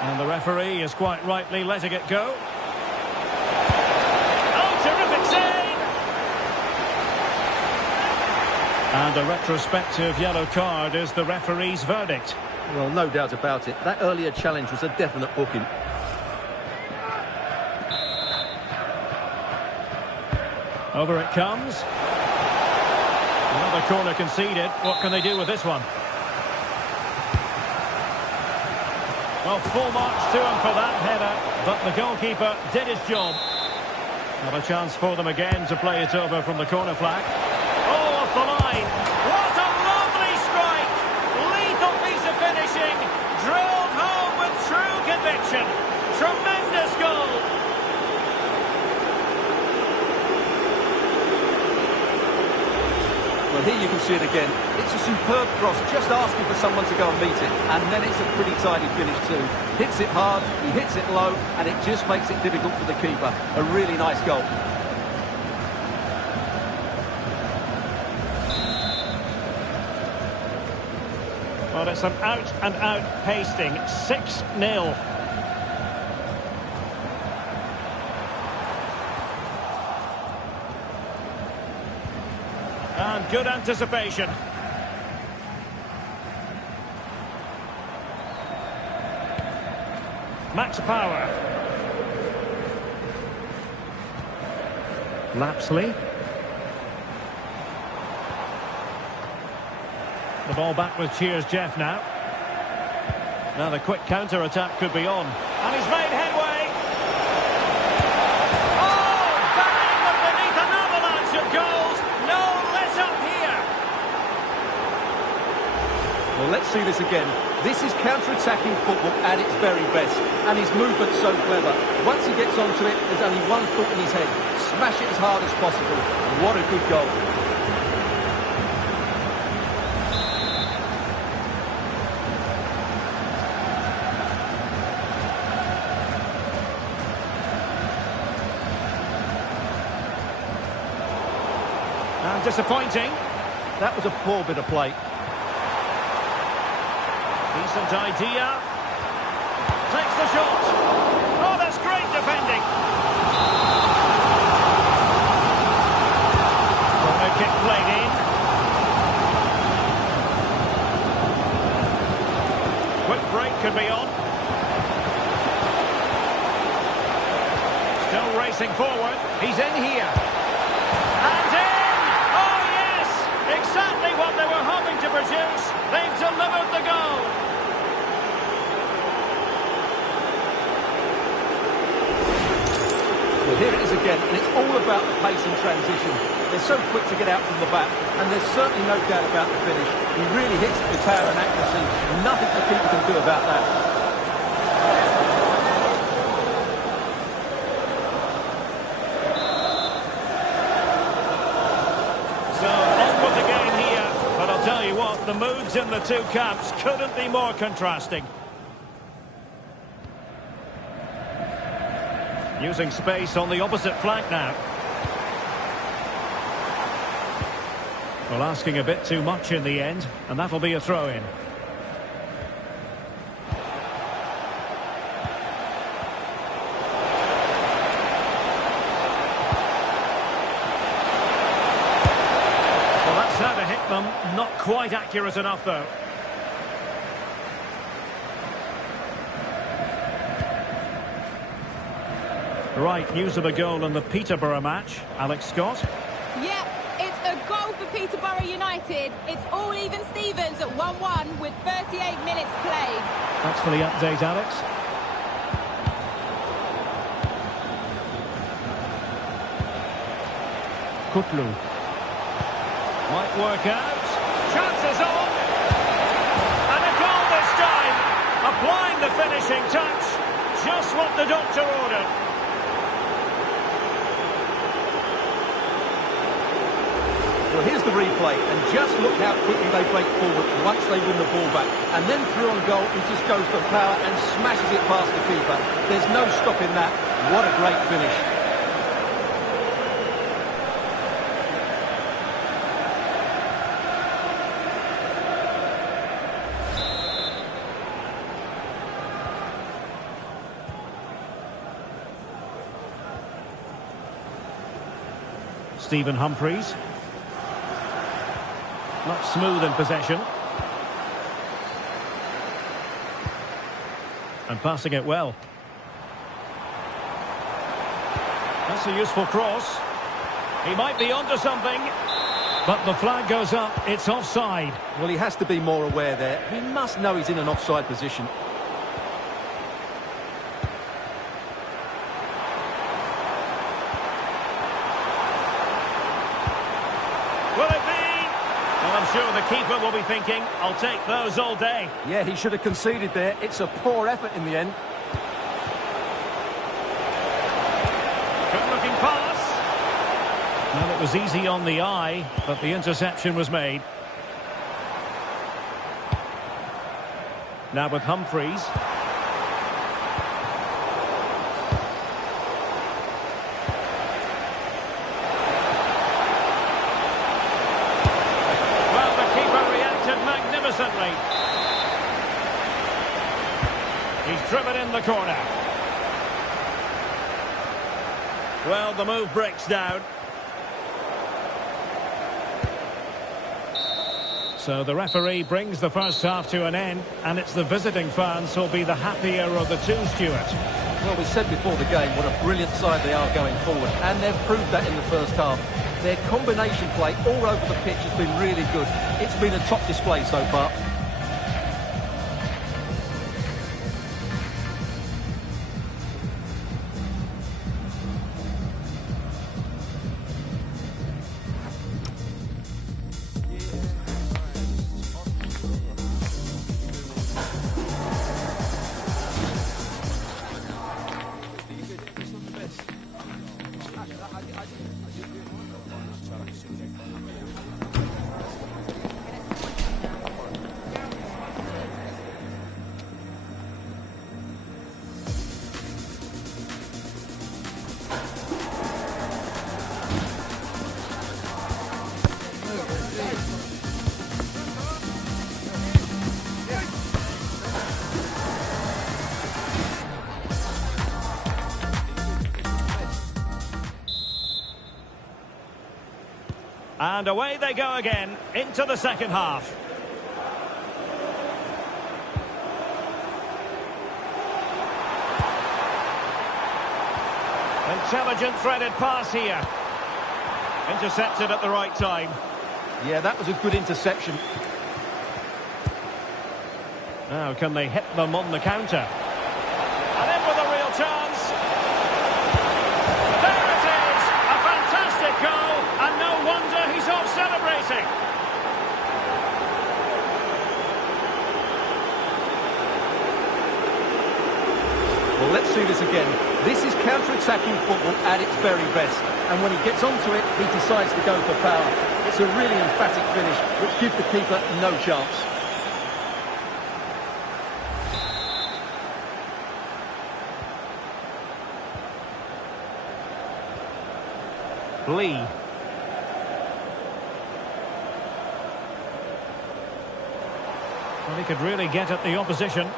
And the referee is quite rightly letting it go. Oh, terrific save! And a retrospective yellow card is the referee's verdict. Well, no doubt about it. That earlier challenge was a definite booking. Over it comes. Another corner conceded. What can they do with this one? Well, full marks to him for that header, but the goalkeeper did his job. Not a chance for them again to play it over from the corner flag. Oh, off the line. What a lovely strike. Lethal piece of finishing. Drilled home with true conviction. Tremendous goal. Well, here you can see it again. It's a superb cross, just asking for someone to go and meet it. And then it's a pretty tidy finish too. Hits it hard, he hits it low, and it just makes it difficult for the keeper. A really nice goal. Well, it's an out-and-out pasting. 6-0. And good anticipation. Max Power. Lapsley. The ball back with Cheers Jeff now. Now the quick counter-attack could be on. And he's made headway. Oh, bang beneath an avalanche of goals. No let up here. Well, let's see this again. This is counter-attacking football at its very best. And his movement's so clever. Once he gets onto it, there's only one thought in his head. Smash it as hard as possible. What a good goal. And disappointing. That was a poor bit of play. Decent idea. Takes the shot. Oh, that's great defending. Corner kick played in. Quick break could be on. Still racing forward. He's in here. And in! Oh, yes! Exactly what they were hoping to produce. They've delivered the goal. Well, here it is again, and it's all about the pace and transition. They're so quick to get out from the back, and there's certainly no doubt about the finish. He really hits it with power and accuracy. Nothing the keeper can do about that. So, on with the game here. But I'll tell you what, the moods in the two camps couldn't be more contrasting. Using space on the opposite flank now. Well, asking a bit too much in the end, and that'll be a throw-in. Well, that's how to hit them. Not quite accurate enough, though. Right, news of a goal in the Peterborough match. Alex Scott. Yep, it's a goal for Peterborough United. It's all even Stevens at 1-1 with 38 minutes played. Thanks for the update, Alex. Kutlu. Might work out. Chances on. And a goal this time. Applying the finishing touch. Just what the doctor ordered. Well, here's the replay, and just look how quickly they break forward once they win the ball back. And then through on goal, he just goes for power and smashes it past the keeper. There's no stopping that. What a great finish. Stephen Humphreys. Not smooth in possession. And passing it well. That's a useful cross. He might be onto something. But the flag goes up. It's offside. Well, he has to be more aware there. He must know he's in an offside position. Will it be? Well, I'm sure the keeper will be thinking, I'll take those all day. Yeah, he should have conceded there. It's a poor effort in the end. Good-looking pass. Well, it was easy on the eye, but the interception was made. Now with Humphreys. Well, the keeper reacted magnificently. He's driven in the corner. Well, the move breaks down. So the referee brings the first half to an end, and it's the visiting fans who'll be the happier of the two, Stuart. Well, we said before the game what a brilliant side they are going forward, and they've proved that in the first half. Their combination play all over the pitch has been really good. It's been a top display so far. And away they go again into the second half. Intelligent threaded pass here. Intercepted at the right time. Yeah, that was a good interception. Now, can they hit them on the counter? And in with a real chance. There it is! A fantastic goal, and no wonder he's off celebrating. Well, let's see this again. This is counter-attacking football at its very best. And when he gets onto it, he decides to go for power. It's a really emphatic finish, which gives the keeper no chance. Lee. Well, he could really get at the opposition.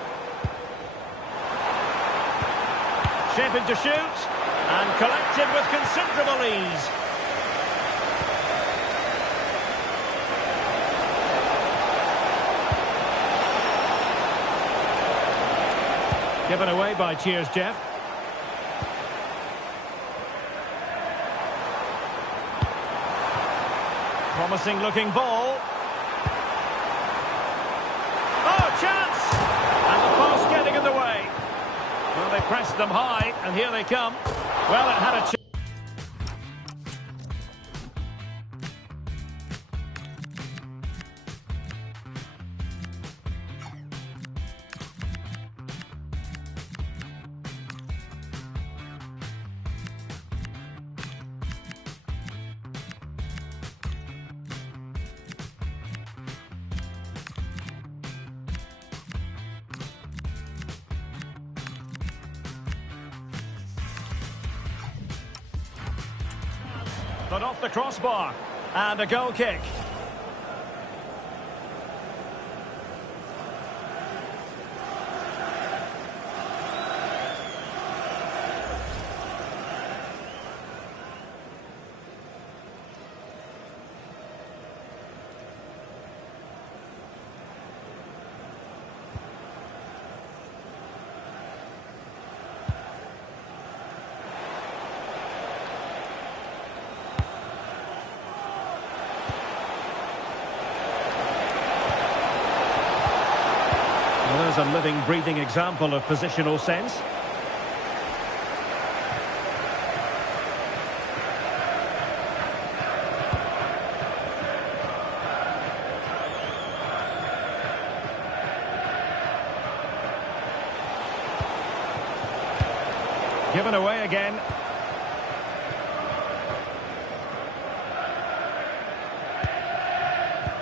Shaping to shoot, and collected with considerable ease. Given away by Cheers Jeff. Promising looking ball. Oh, chance! And the post getting in the way. Well, they pressed them high, and here they come. Well, it had a chance. But off the crossbar, and a goal kick. There's a living, breathing example of positional sense. Given away again.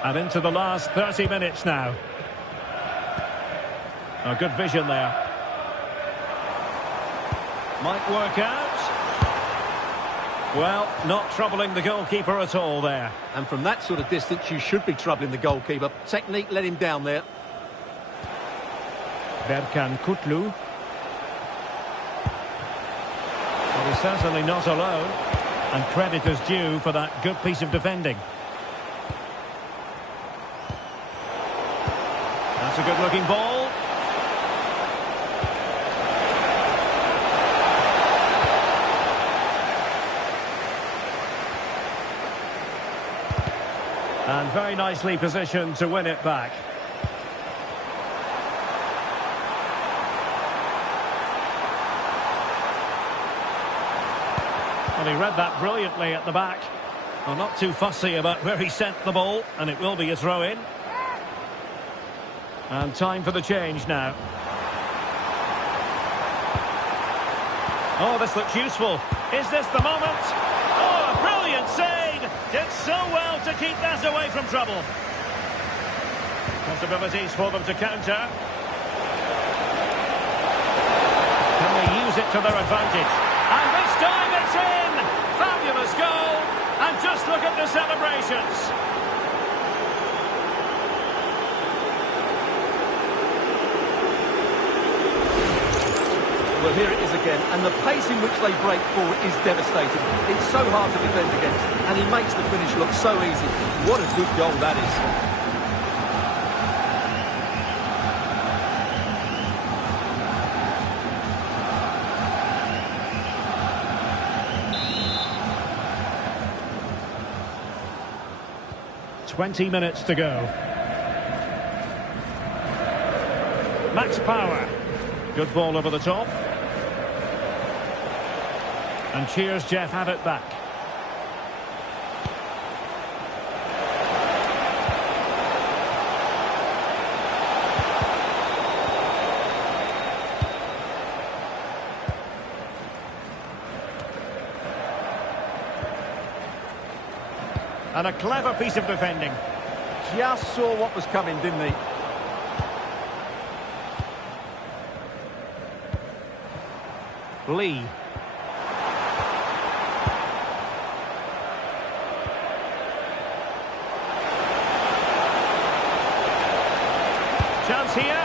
And into the last 30 minutes now. A good vision there. Might work out. Well, not troubling the goalkeeper at all there. And from that sort of distance, you should be troubling the goalkeeper. Technique let him down there. Berkan Kutlu. Well, he's certainly not alone. And credit is due for that good piece of defending. That's a good-looking ball. And very nicely positioned to win it back. Well, he read that brilliantly at the back. Well, not too fussy about where he sent the ball, and it will be a throw-in. And time for the change now. Oh, this looks useful. Is this the moment? Oh, a brilliant save! Did so well to keep that away from trouble. Possibilities for them to counter. Can they use it to their advantage? And this time it's in! Fabulous goal! And just look at the celebrations. Well, here it is again, and the pace in which they break forward is devastating. It's so hard to defend against, and he makes the finish look so easy. What a good goal that is. 20 minutes to go. Max Power. Good ball over the top. And cheers, Jeff have it back. And a clever piece of defending. Just saw what was coming, didn't he? Lee. Chance here.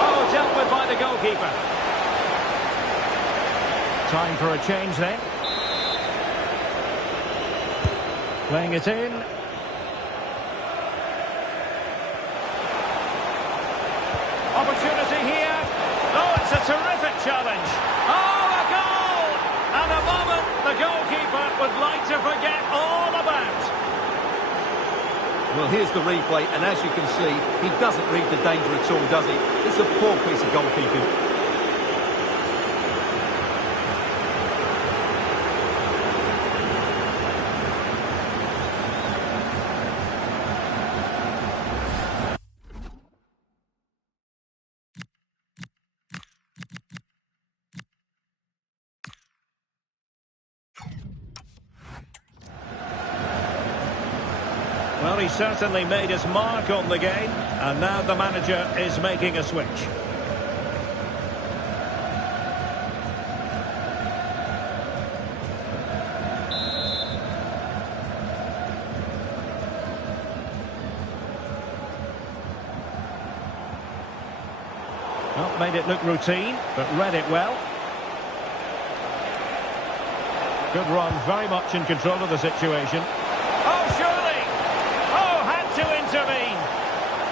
Oh, dealt with by the goalkeeper. Time for a change then. Playing it in. Opportunity here. Oh, it's a terrific challenge. Oh, a goal! And a moment the goalkeeper would like to forget all about. Well, here's the replay, and as you can see, he doesn't read the danger at all, does he? It's a poor piece of goalkeeping. Well, he certainly made his mark on the game, and now the manager is making a switch. Well, made it look routine, but read it well. Good run, very much in control of the situation. Oh, surely! To intervene.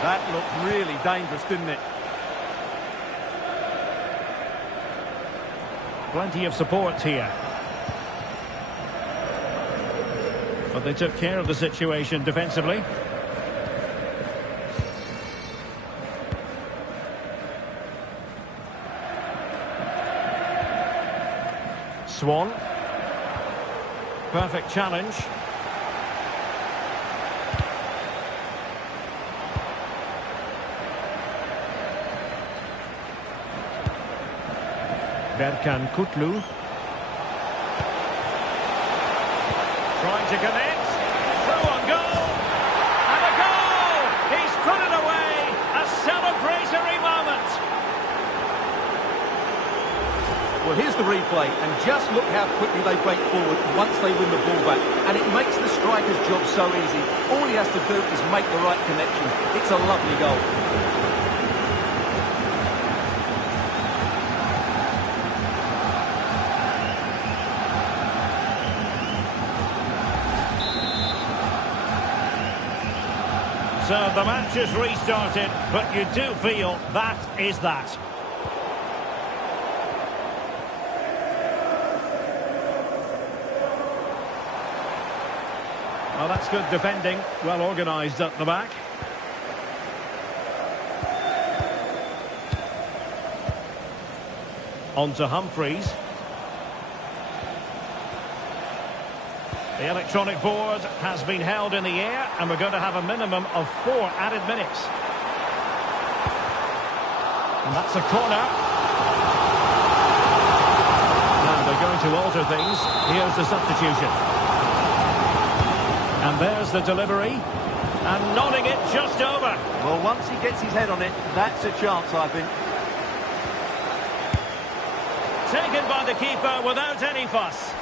That looked really dangerous, didn't it? Plenty of support here. But they took care of the situation defensively. Swan. Perfect challenge. Berkan Kutlu. Trying to connect. Through on goal. And a goal! He's put it away. A celebratory moment. Well, here's the replay, and just look how quickly they break forward once they win the ball back. And it makes the striker's job so easy. All he has to do is make the right connection. It's a lovely goal. So the match is restarted, but you do feel that is that. Well, that's good defending, well organised at the back. On to Humphreys. The electronic board has been held in the air, and we're going to have a minimum of 4 added minutes. And that's a corner. Now they're going to alter things. Here's the substitution. And there's the delivery. And nodding it just over. Well, once he gets his head on it, that's a chance, I think. Taken by the keeper without any fuss.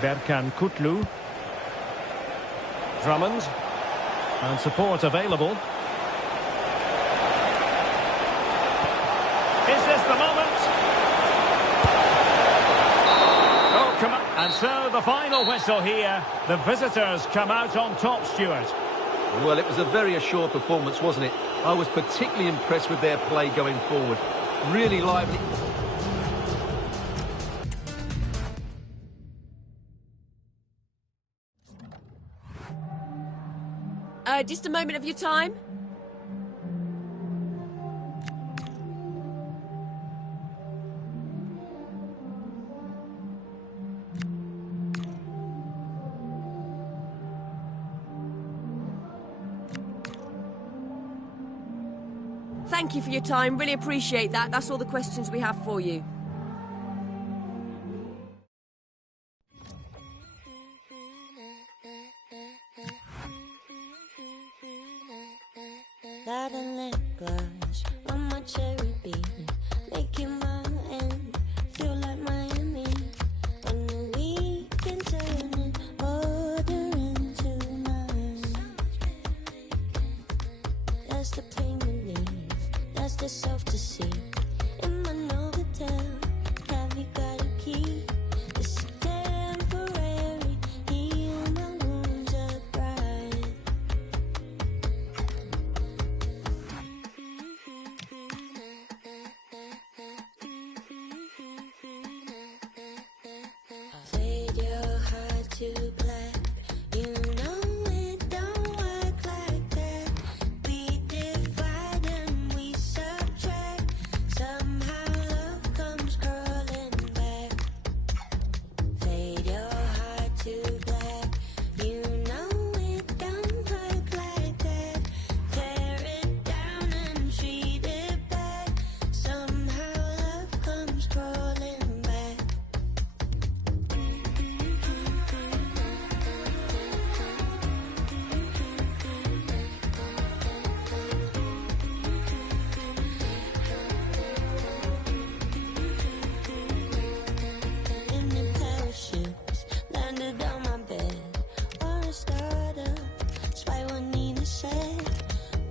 Berkan Kutlu. Drummond. And support available. is the moment. Oh, come on. And so the final whistle here. The visitors come out on top, Stuart. Well, it was a very assured performance, wasn't it? I was particularly impressed with their play going forward. Really lively. Just a moment of your time. Thank you for your time. Really appreciate that. That's all the questions we have for you. Got a lip gloss on my cherry beam, making my end feel like Miami. On the weekend, turning order into mine. That's the pain relief, that's the self-deceit. In my Novotel, have you got a key? This is temporary, heal my wounds up right. Fade your heart to black. You know it don't work like that. We divide and we subtract. Somehow love comes crawling back. Fade your heart to black. You know it don't work like that. Tear it down and treat it back. Somehow love comes crawling back. In the parachutes, landed on my bed. Or a starter, despite what Nina said.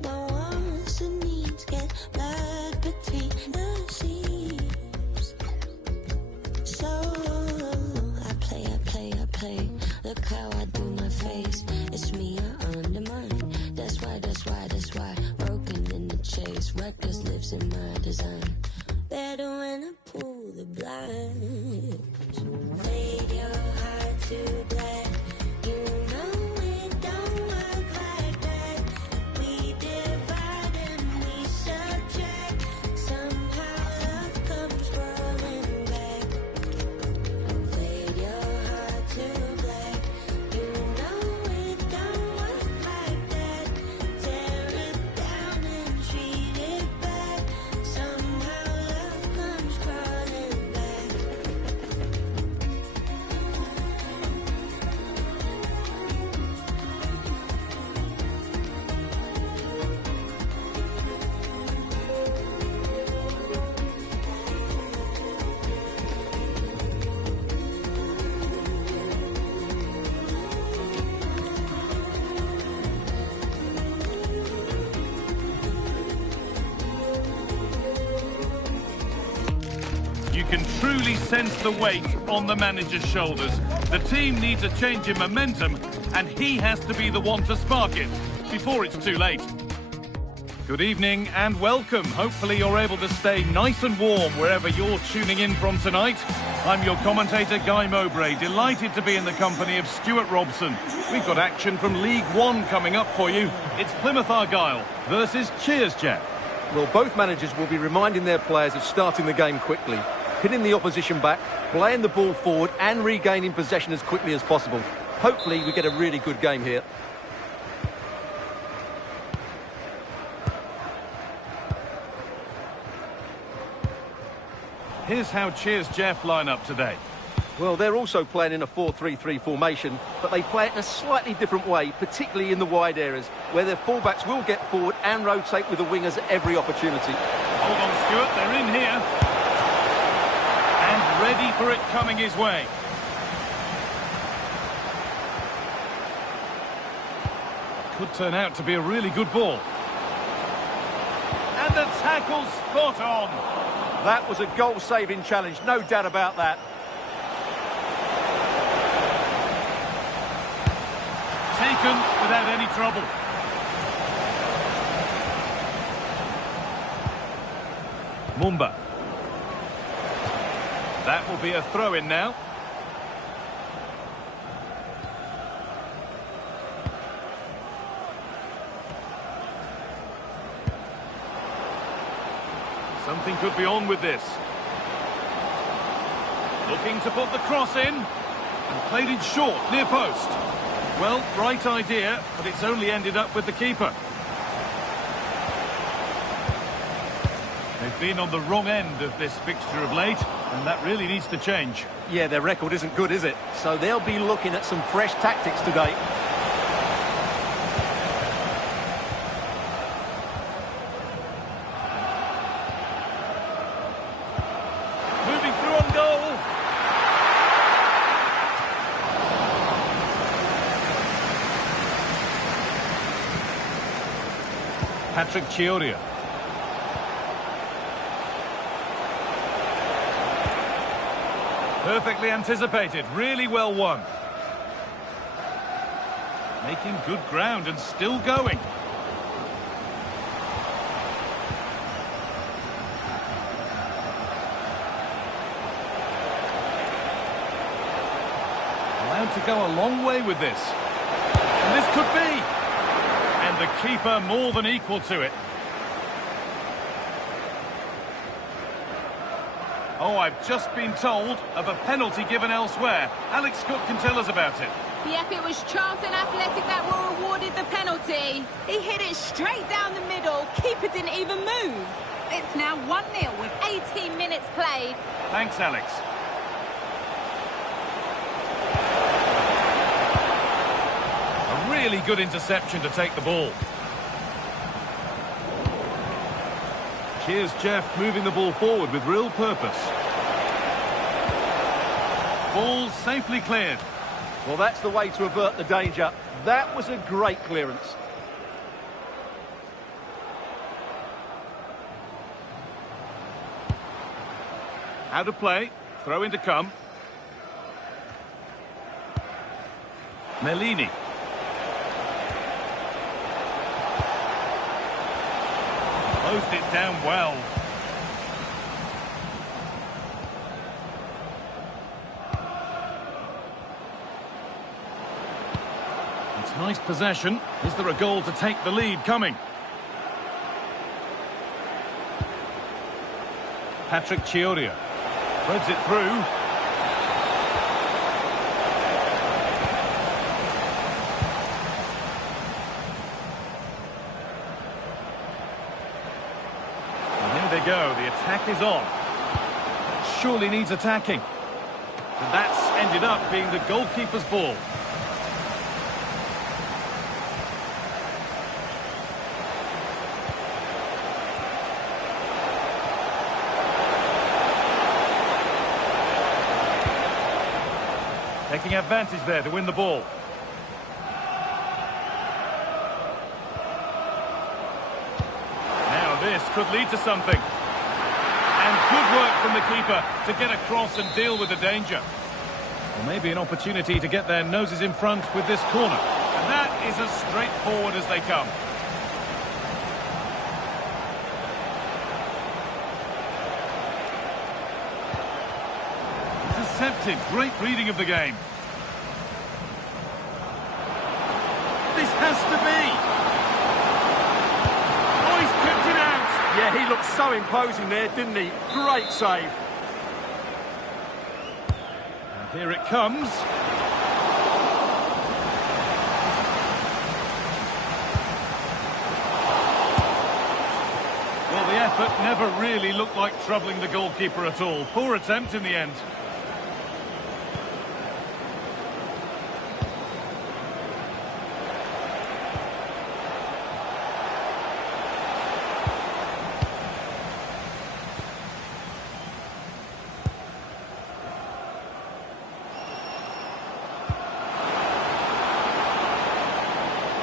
My wants and needs get blood between the seams. So I play. Look how I do my face. It's me I undermine. That's why. Broken in the chase. Reckless lives in my design. Better when I pull the blinds. Fade your heart to black. You know it don't work like that. We divide and we subtract. Somehow love comes rolling back. Fade your heart to black. You know it don't work like that. Tear it down and treat it back. Somehow love comes crawling back. You can truly sense the weight on the manager's shoulders. The team needs a change in momentum, and he has to be the one to spark it before it's too late. Good evening and welcome. Hopefully you're able to stay nice and warm wherever you're tuning in from tonight. I'm your commentator, Guy Mowbray, delighted to be in the company of Stuart Robson. We've got action from League One coming up for you. It's Plymouth Argyle versus Cheers Jeff. Well, both managers will be reminding their players of starting the game quickly, pinning the opposition back, playing the ball forward and regaining possession as quickly as possible. Hopefully we get a really good game here. Here's how Cheers Jeff line up today. Well, they're also playing in a 4-3-3 formation, but they play it in a slightly different way, particularly in the wide areas, where their fullbacks will get forward and rotate with the wingers at every opportunity. Hold on, Stuart, they're in here. And ready for it coming his way. Could turn out to be a really good ball. And the tackle spot on. That was a goal-saving challenge, no doubt about that. Taken without any trouble. Mumba. That will be a throw-in now. Something could be on with this. Looking to put the cross in. And played it short, near post. Well, right idea, but it's only ended up with the keeper. They've been on the wrong end of this fixture of late, and that really needs to change. Yeah, their record isn't good, is it? So they'll be looking at some fresh tactics today. Moving through on goal. Patrick Chiuria. Perfectly anticipated, really well won. Making good ground and still going. Allowed to go a long way with this. And this could be. And the keeper more than equal to it. Oh, I've just been told of a penalty given elsewhere. Alex Cook can tell us about it. Yep, it was Charlton Athletic that were awarded the penalty. He hit it straight down the middle. Keeper didn't even move. It's now 1-0 with 18 minutes played. Thanks, Alex. A really good interception to take the ball. Here's Jeff moving the ball forward with real purpose. Ball safely cleared. Well, that's the way to avert the danger. That was a great clearance. How to play. Throw in to come. Melini. Closed it down well. It's nice possession. Is there a goal to take the lead coming? Patrick Chiuria. Threads it through. They go, the attack is on. Surely needs attacking. And that's ended up being the goalkeeper's ball. Taking advantage there to win the ball. This could lead to something. And good work from the keeper to get across and deal with the danger. Well, maybe an opportunity to get their noses in front with this corner. And that is as straightforward as they come. Intercepted. Great reading of the game. This has to be. Yeah, he looked so imposing there, didn't he? Great save. And here it comes. Well, the effort never really looked like troubling the goalkeeper at all. Poor attempt in the end.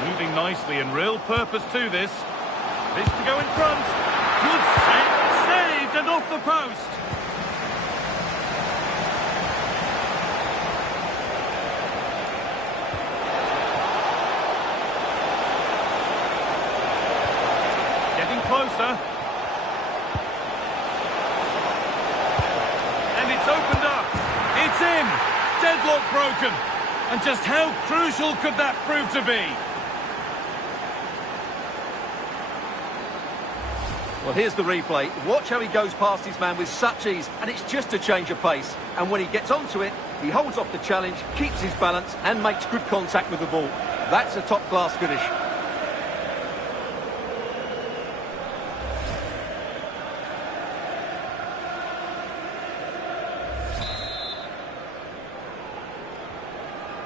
Moving nicely and real purpose to this. This to go in front. Good save, saved, and off the post. Getting closer. And it's opened up. It's in. Deadlock broken. And just how crucial could that prove to be? Well, here's the replay. Watch how he goes past his man with such ease, and it's just a change of pace. And when he gets onto it, he holds off the challenge, keeps his balance, and makes good contact with the ball. That's a top-class finish.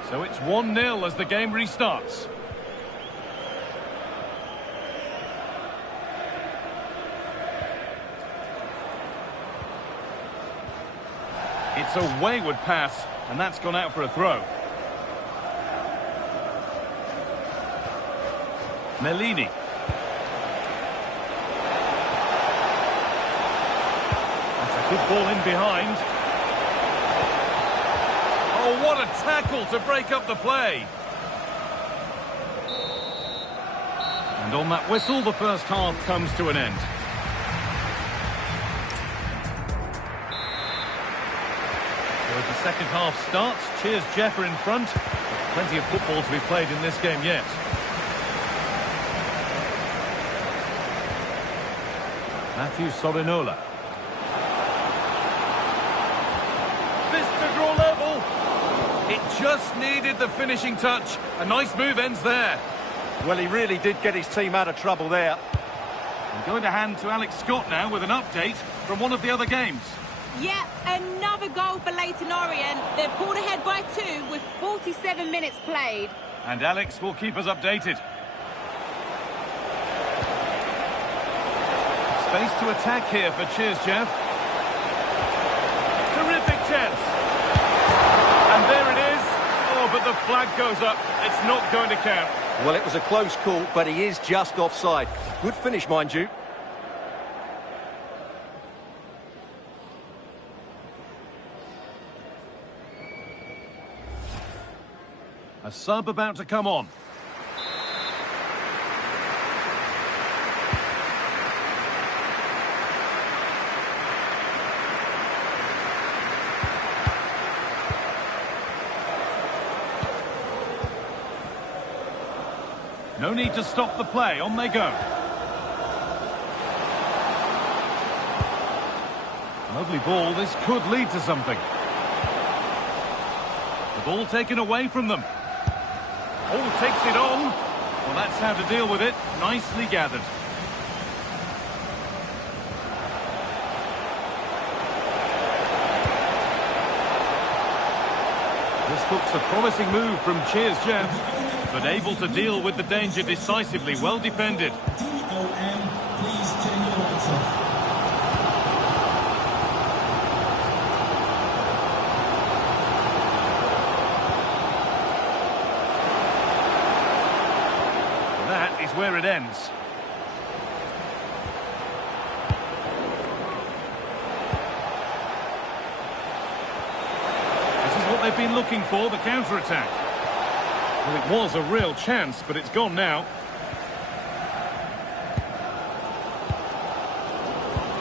So it's 1-0 as the game restarts. It's a wayward pass, and that's gone out for a throw. Melini. That's a good ball in behind. Oh, what a tackle to break up the play. And on that whistle, the first half comes to an end. So as the second half starts, Cheers Jeff are in front. Plenty of football to be played in this game yet. Matthew Sorinola. This to draw level. It just needed the finishing touch. A nice move ends there. Well, he really did get his team out of trouble there. I'm going to hand to Alex Scott now with an update from one of the other games. Yeah, another goal for Leyton Orient. They're pulled ahead by 2 with 47 minutes played. And Alex will keep us updated. Space to attack here for Cheers Jeff. Terrific chance. And there it is. Oh, but the flag goes up. It's not going to count. Well, it was a close call, but he is just offside. Good finish, mind you. A sub about to come on. No need to stop the play. On they go. Lovely ball. This could lead to something. The ball taken away from them. Oh, takes it on. Well, that's how to deal with it. Nicely gathered. This looks a promising move from Cheers Jeff, but able to deal with the danger decisively. Well defended. DOM, please turn your lights off. That is where it ends. This is what they've been looking for, the counter-attack. Well, it was a real chance, but it's gone now.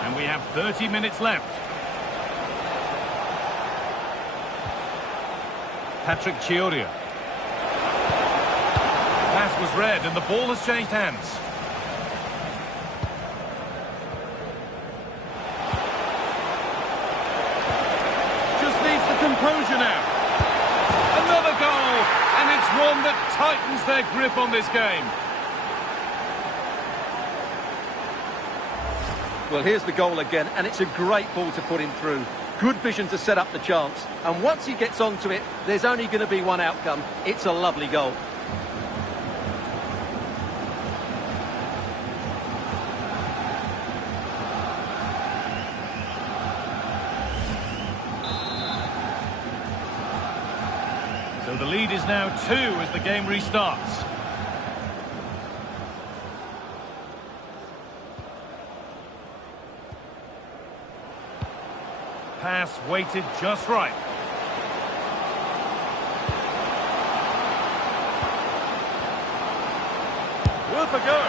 And we have 30 minutes left. Patrick Chiuria. Pass was read and the ball has changed hands. Just needs the composure now. Another goal, and it's one that tightens their grip on this game. Well, here's the goal again, and it's a great ball to put him through. Good vision to set up the chance. And once he gets onto it, there's only going to be one outcome. It's a lovely goal. So the lead is now 2 as the game restarts. pass weighted just right. Worth a go.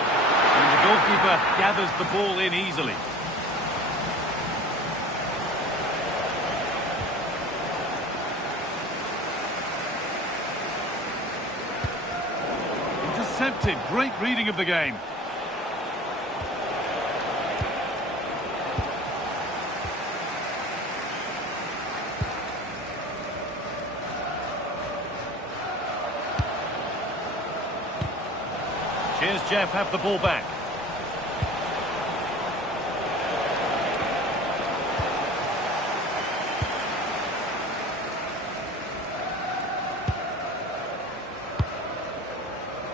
And the goalkeeper gathers the ball in easily. Intercepted. Great reading of the game. Here's Jeff, have the ball back.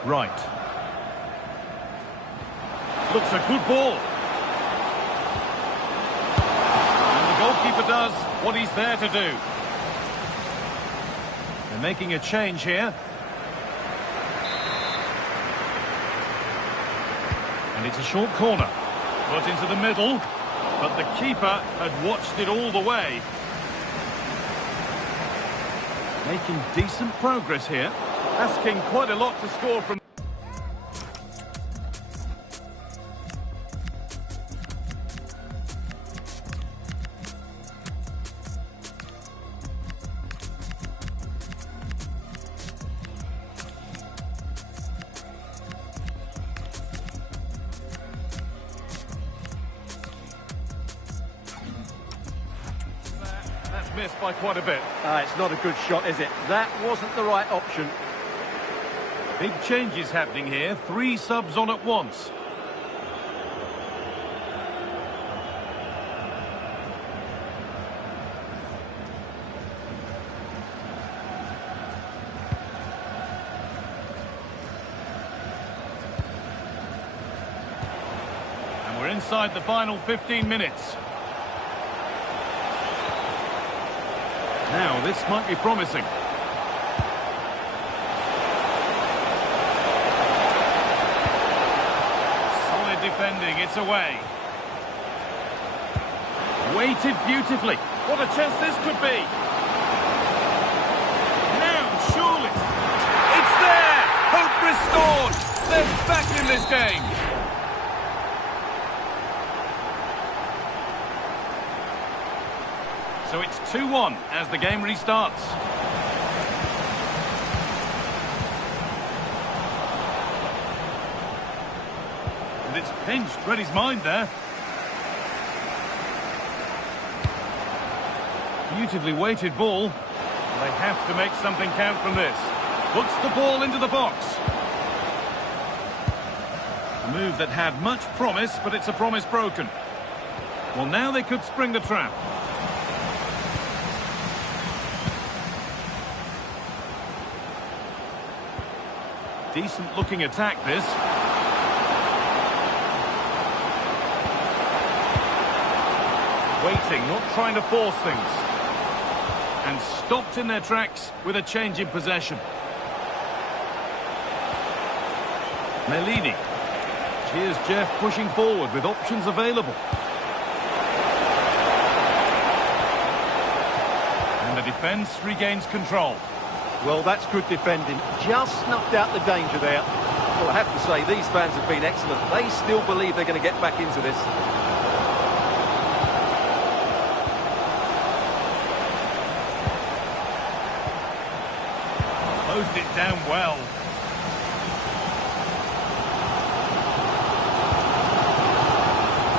Right. Looks a good ball. And the goalkeeper does what he's there to do. They're making a change here. And it's a short corner. Put into the middle. But the keeper had watched it all the way. Making decent progress here. Asking quite a lot to score from... Missed by quite a bit. It's not a good shot, is it? That wasn't the right option. Big changes happening here. 3 subs on at once. And we're inside the final 15 minutes. Now, this might be promising. Solid defending, it's away. Weighted beautifully. What a chance this could be. Now, surely. It's there! Hope restored! They're back in this game. So it's 2-1 as the game restarts. And it's pinched, read his mind there. Beautifully weighted ball. They have to make something count from this. Puts the ball into the box. A move that had much promise, but it's a promise broken. Well, now they could spring the trap. Decent looking attack, this. Waiting, not trying to force things. And stopped in their tracks with a change in possession. Melini. Here's Jeff pushing forward with options available. And the defence regains control. Well, that's good defending. Just snuffed out the danger there. Well, I have to say, these fans have been excellent. They still believe they're going to get back into this. Closed it down well.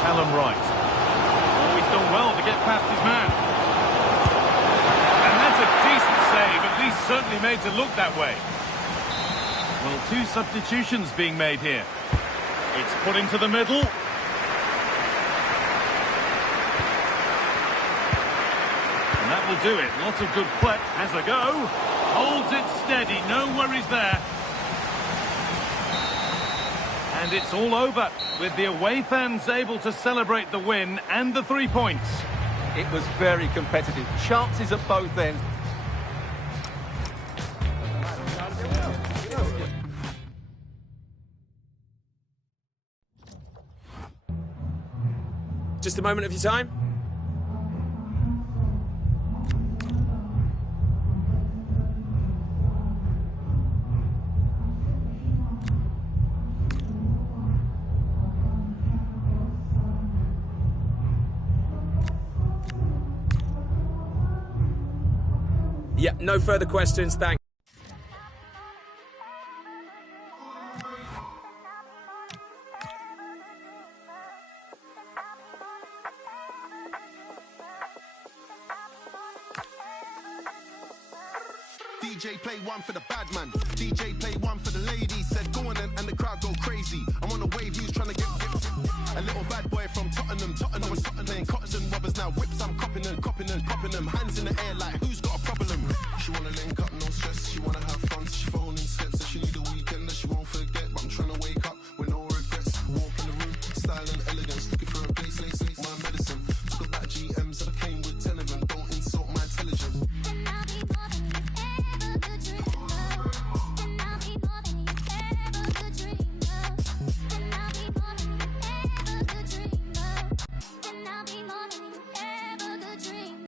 Callum Wright. Oh, he's done well to get past his man. Save, at least certainly made to look that way. Well, 2 substitutions being made here. It's put into the middle. And that will do it. Lots of good play. Has a go. Holds it steady. No worries there. And it's all over, with the away fans able to celebrate the win and the 3 points. It was very competitive. Chances at both ends. Just a moment of your time. Yeah, no further questions, thanks. DJ play one for the bad man. DJ play one for the ladies. Said go on and the crowd go crazy. I'm on a wave, he was trying to get a little bad boy from Tottenham. Tottenham was playing cotton robbers now. Whips, I'm copping them. Hands in the air like who's got a problem? She wanna link up, no stress. She wanna